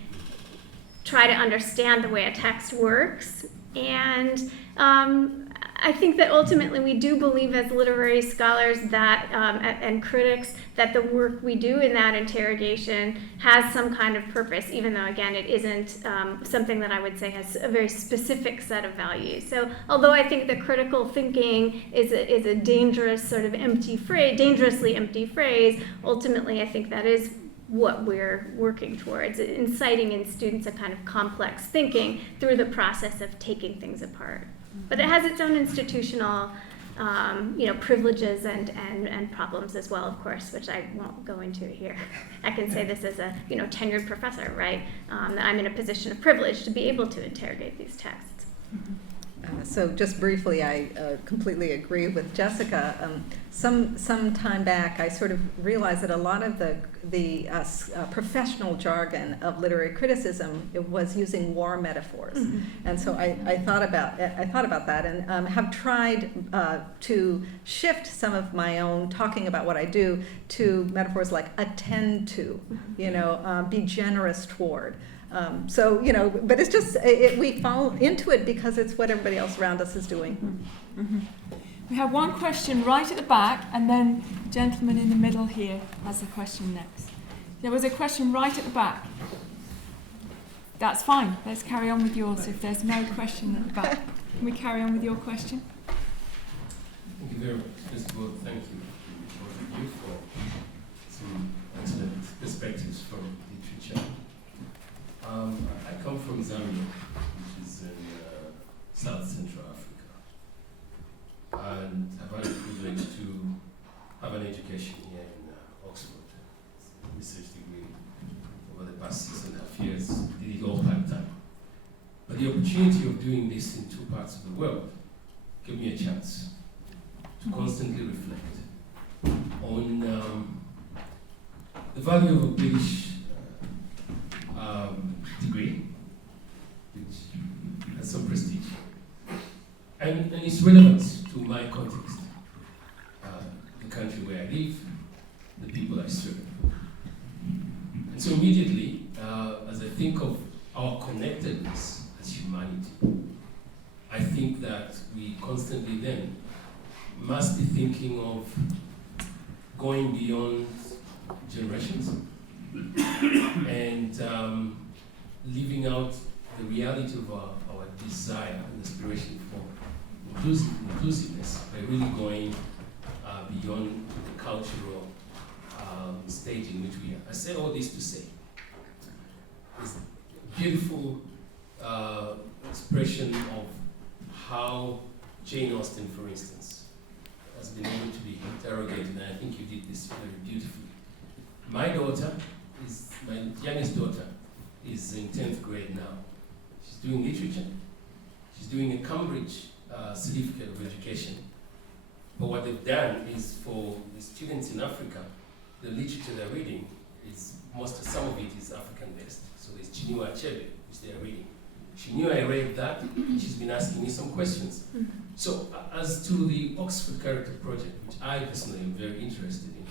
try to understand the way a text works. And I think that ultimately we do believe as literary scholars that and critics that the work we do in that interrogation has some kind of purpose, even though, again, it isn't something that I would say has a very specific set of values. So although I think the critical thinking is a dangerous sort of dangerously empty phrase, ultimately I think that is what we're working towards, inciting in students a kind of complex thinking through the process of taking things apart. But it has its own institutional, privileges and problems as well, of course, which I won't go into here. I can say this as a tenured professor, right? That I'm in a position of privilege to be able to interrogate these texts. So just briefly, I completely agree with Jessica. Some time back, I sort of realized that a lot of the professional jargon of literary criticism was using war metaphors, and so I thought about that, and have tried to shift some of my own talking about what I do to metaphors like attend to, be generous toward. But it's just, we fall into it because it's what everybody else around us is doing. Mm-hmm. We have one question right at the back, and then the gentleman in the middle here has a question next. There was a question right at the back. That's fine. Let's carry on with yours if there's no question at the back. Can we carry on with your question? Thank you very much. First of all, thank you both of you for some excellent perspectives from literature. I come from Zambia, which is in South Central Africa, and I've had the privilege to have an education here in Oxford, research degree over the past 6.5 years, did it all part-time. But the opportunity of doing this in two parts of the world gave me a chance to constantly reflect on the value of a British degree, which has some prestige, and its relevance to my context, the country where I live, the people I serve. And so immediately, as I think of our connectedness as humanity, I think that we constantly then must be thinking of going beyond generations and living out the reality of our desire and aspiration for inclusiveness by really going beyond the cultural stage in which we are. I say all this to say, it's a beautiful expression of how Jane Austen, for instance, has been able to be interrogated, and I think you did this very beautifully. My youngest daughter, is in 10th grade now. She's doing literature. She's doing a Cambridge certificate of education. But what they've done is for the students in Africa, the literature they're reading is some of it is African-based. So there's Chinua Achebe, which they're reading. She knew I read that, and she's been asking me some questions. So as to the Oxford Character Project, which I personally am very interested in,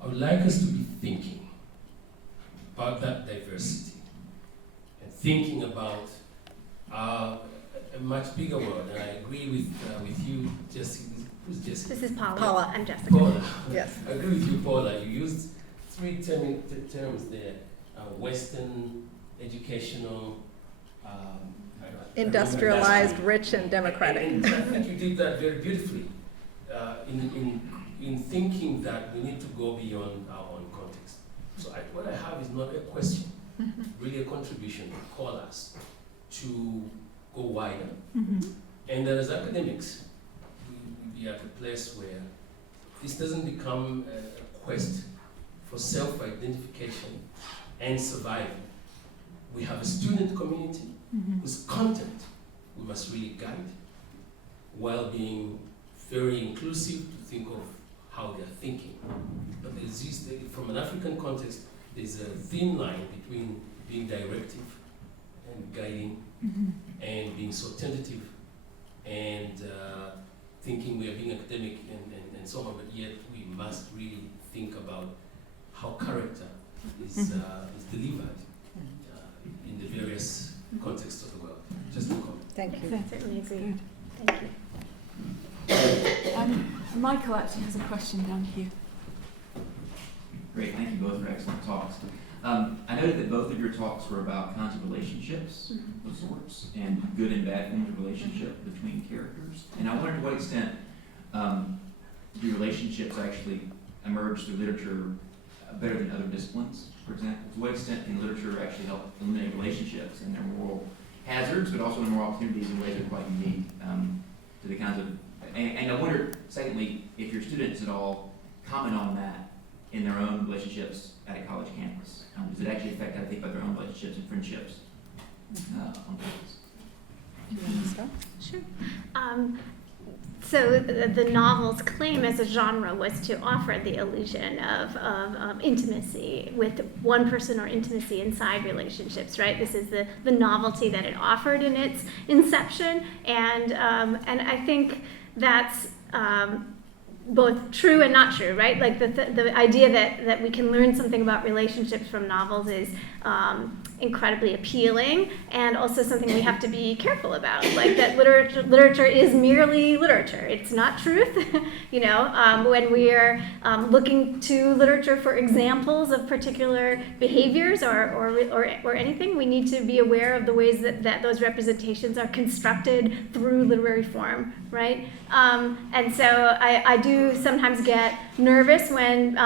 I would like us to be thinking about that diversity and thinking about a much bigger world. And I agree with you, Jessica. Who's Jessica? This is Paula. Paula. I'm Jessica. Paula. Yes. I agree with you, Paula. You used three terms there: Western, educational, Industrialized, rich, and democratic. And I think you did that very beautifully in thinking that we need to go beyond our own context. So what I have is not a question, really a contribution to call us to go wider. And as academics, we are at a place where this doesn't become a quest for self-identification and survival. We have a student community whose content we must really guide while being very inclusive to think of how they're thinking. But from an African context, there's a thin line between being directive and guiding and being so tentative and thinking we are being academic and so on, but yet we must really think about how character is delivered in the various contexts of the world. Just a comment. Thank you. Certainly agree. Thank you. Michael actually has a question down here. Great, thank you both for excellent talks. I noted that both of your talks were about kinds of relationships of sorts and good and bad forms of relationship between characters. And I wondered to what extent do relationships actually emerge through literature better than other disciplines, for example? To what extent can literature actually help eliminate relationships and their moral hazards, but also in moral opportunities in ways that are quite unique to the kinds of... And I wonder, secondly, if your students at all comment on that in their own relationships at a college campus. Does it actually affect how they think about their own relationships and friendships on campus? Do you want to start? Sure. So the novel's claim as a genre was to offer the illusion of intimacy with one person or intimacy inside relationships, right? This is the novelty that it offered in its inception, and I think that's both true and not true, right? Like the idea that we can learn something about relationships from novels is incredibly appealing, and also something we have to be careful about. Like that literature is merely literature. It's not truth. When we're looking to literature for examples of particular behaviors or anything, we need to be aware of the ways that those representations are constructed through literary form right? And so I do sometimes get nervous when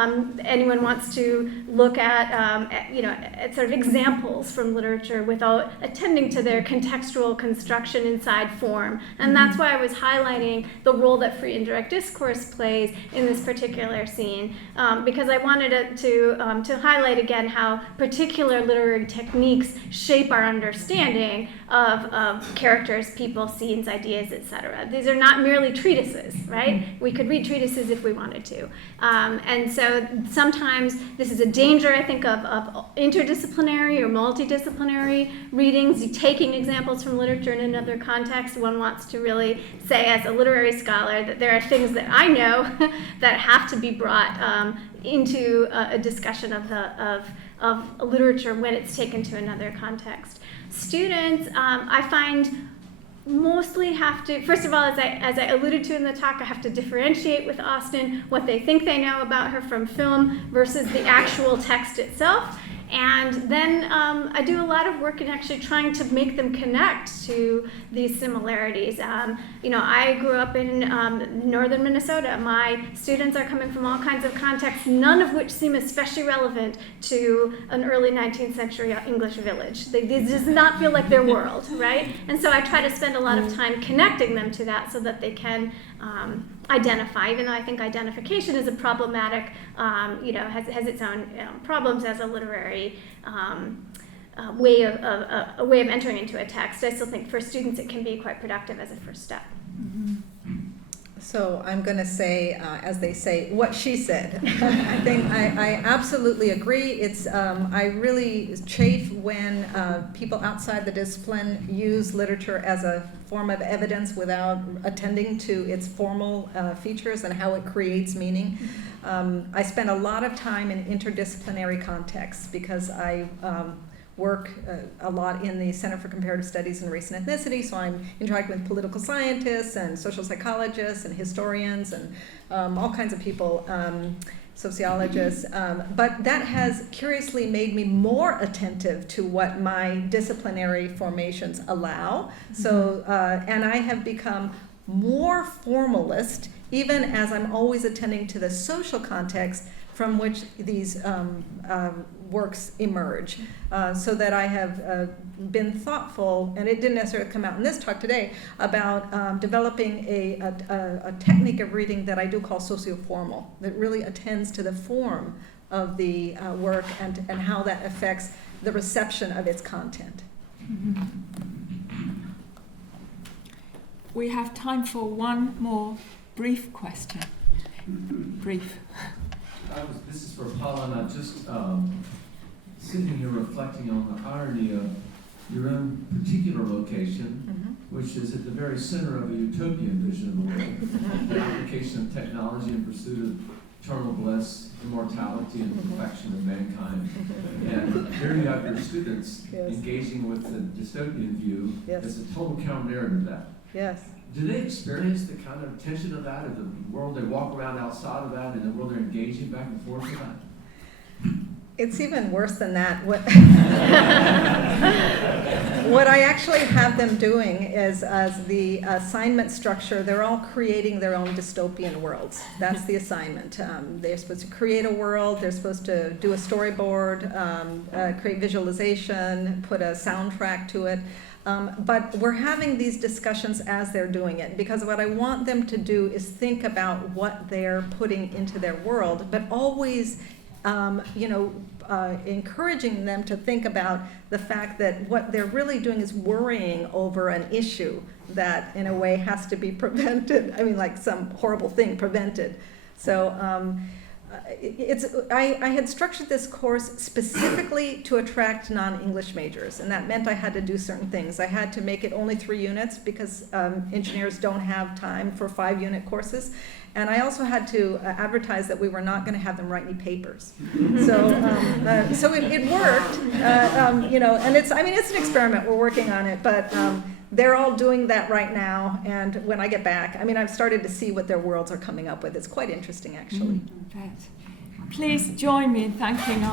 anyone wants to look at, at sort of examples from literature without attending to their contextual construction inside form. And that's why I was highlighting the role that free indirect discourse plays in this particular scene, because I wanted to highlight again how particular literary techniques shape our understanding of characters, people, scenes, ideas, etc. These are not merely treatises, right? We could read treatises if we wanted to. And so sometimes this is a danger, I think, of interdisciplinary or multidisciplinary readings, taking examples from literature in another context. One wants to really say, as a literary scholar, that there are things that I know that have to be brought into a discussion of literature when it's taken to another context. Students, I find, mostly have to, first of all, as I alluded to in the talk, I have to differentiate with Austin what they think they know about her from film versus the actual text itself. And then I do a lot of work in actually trying to make them connect to these similarities. I grew up in northern Minnesota. My students are coming from all kinds of contexts, none of which seem especially relevant to an early 19th century English village. They does not feel like their world, right? And so I try to spend a lot of time connecting them to that so that they can identify, even though I think identification is a problematic, has its own problems as a literary way of entering into a text. I still think for students it can be quite productive as a first step. So I'm going to say, as they say, what she said. I think I absolutely agree. It's I really chafe when people outside the discipline use literature as a form of evidence without attending to its formal features and how it creates meaning. I spend a lot of time in interdisciplinary contexts because I work a lot in the Center for Comparative Studies in Race and Ethnicity, so I'm interacting with political scientists and social psychologists and historians and all kinds of people, sociologists, but that has curiously made me more attentive to what my disciplinary formations allow. So, and I have become more formalist, even as I'm always attending to the social context from which these works emerge, so that I have been thoughtful, and it didn't necessarily come out in this talk today, about developing a technique of reading that I do call socioformal, that really attends to the form of the work and how that affects the reception of its content. We have time for one more brief question. Brief. This is for Paula, and I'm just sitting here reflecting on the irony of your own particular location, which is at the very center of a utopian vision of the world, the application of technology in pursuit of eternal bliss, immortality, and perfection of mankind. And here you have your students engaging with the dystopian view as a total counter-narrative of that. Yes. Do they experience the kind of tension of that, of the world they walk around outside of that, and the world they're engaging back and forth with that? It's even worse than that. What I actually have them doing is, as the assignment structure, they're all creating their own dystopian worlds. That's the assignment. They're supposed to create a world, they're supposed to do a storyboard, create visualization, put a soundtrack to it. But we're having these discussions as they're doing it, because what I want them to do is think about what they're putting into their world, but always encouraging them to think about the fact that what they're really doing is worrying over an issue that in a way has to be prevented. I mean, like some horrible thing prevented. So I had structured this course specifically to attract non-English majors, and that meant I had to do certain things. I had to make it only 3 units because engineers don't have time for 5-unit courses. And I also had to advertise that we were not going to have them write any papers. So it worked, and it's an experiment. We're working on it, but they're all doing that right now. And when I get back, I've started to see what their worlds are coming up with. It's quite interesting, actually. Please join me in thanking our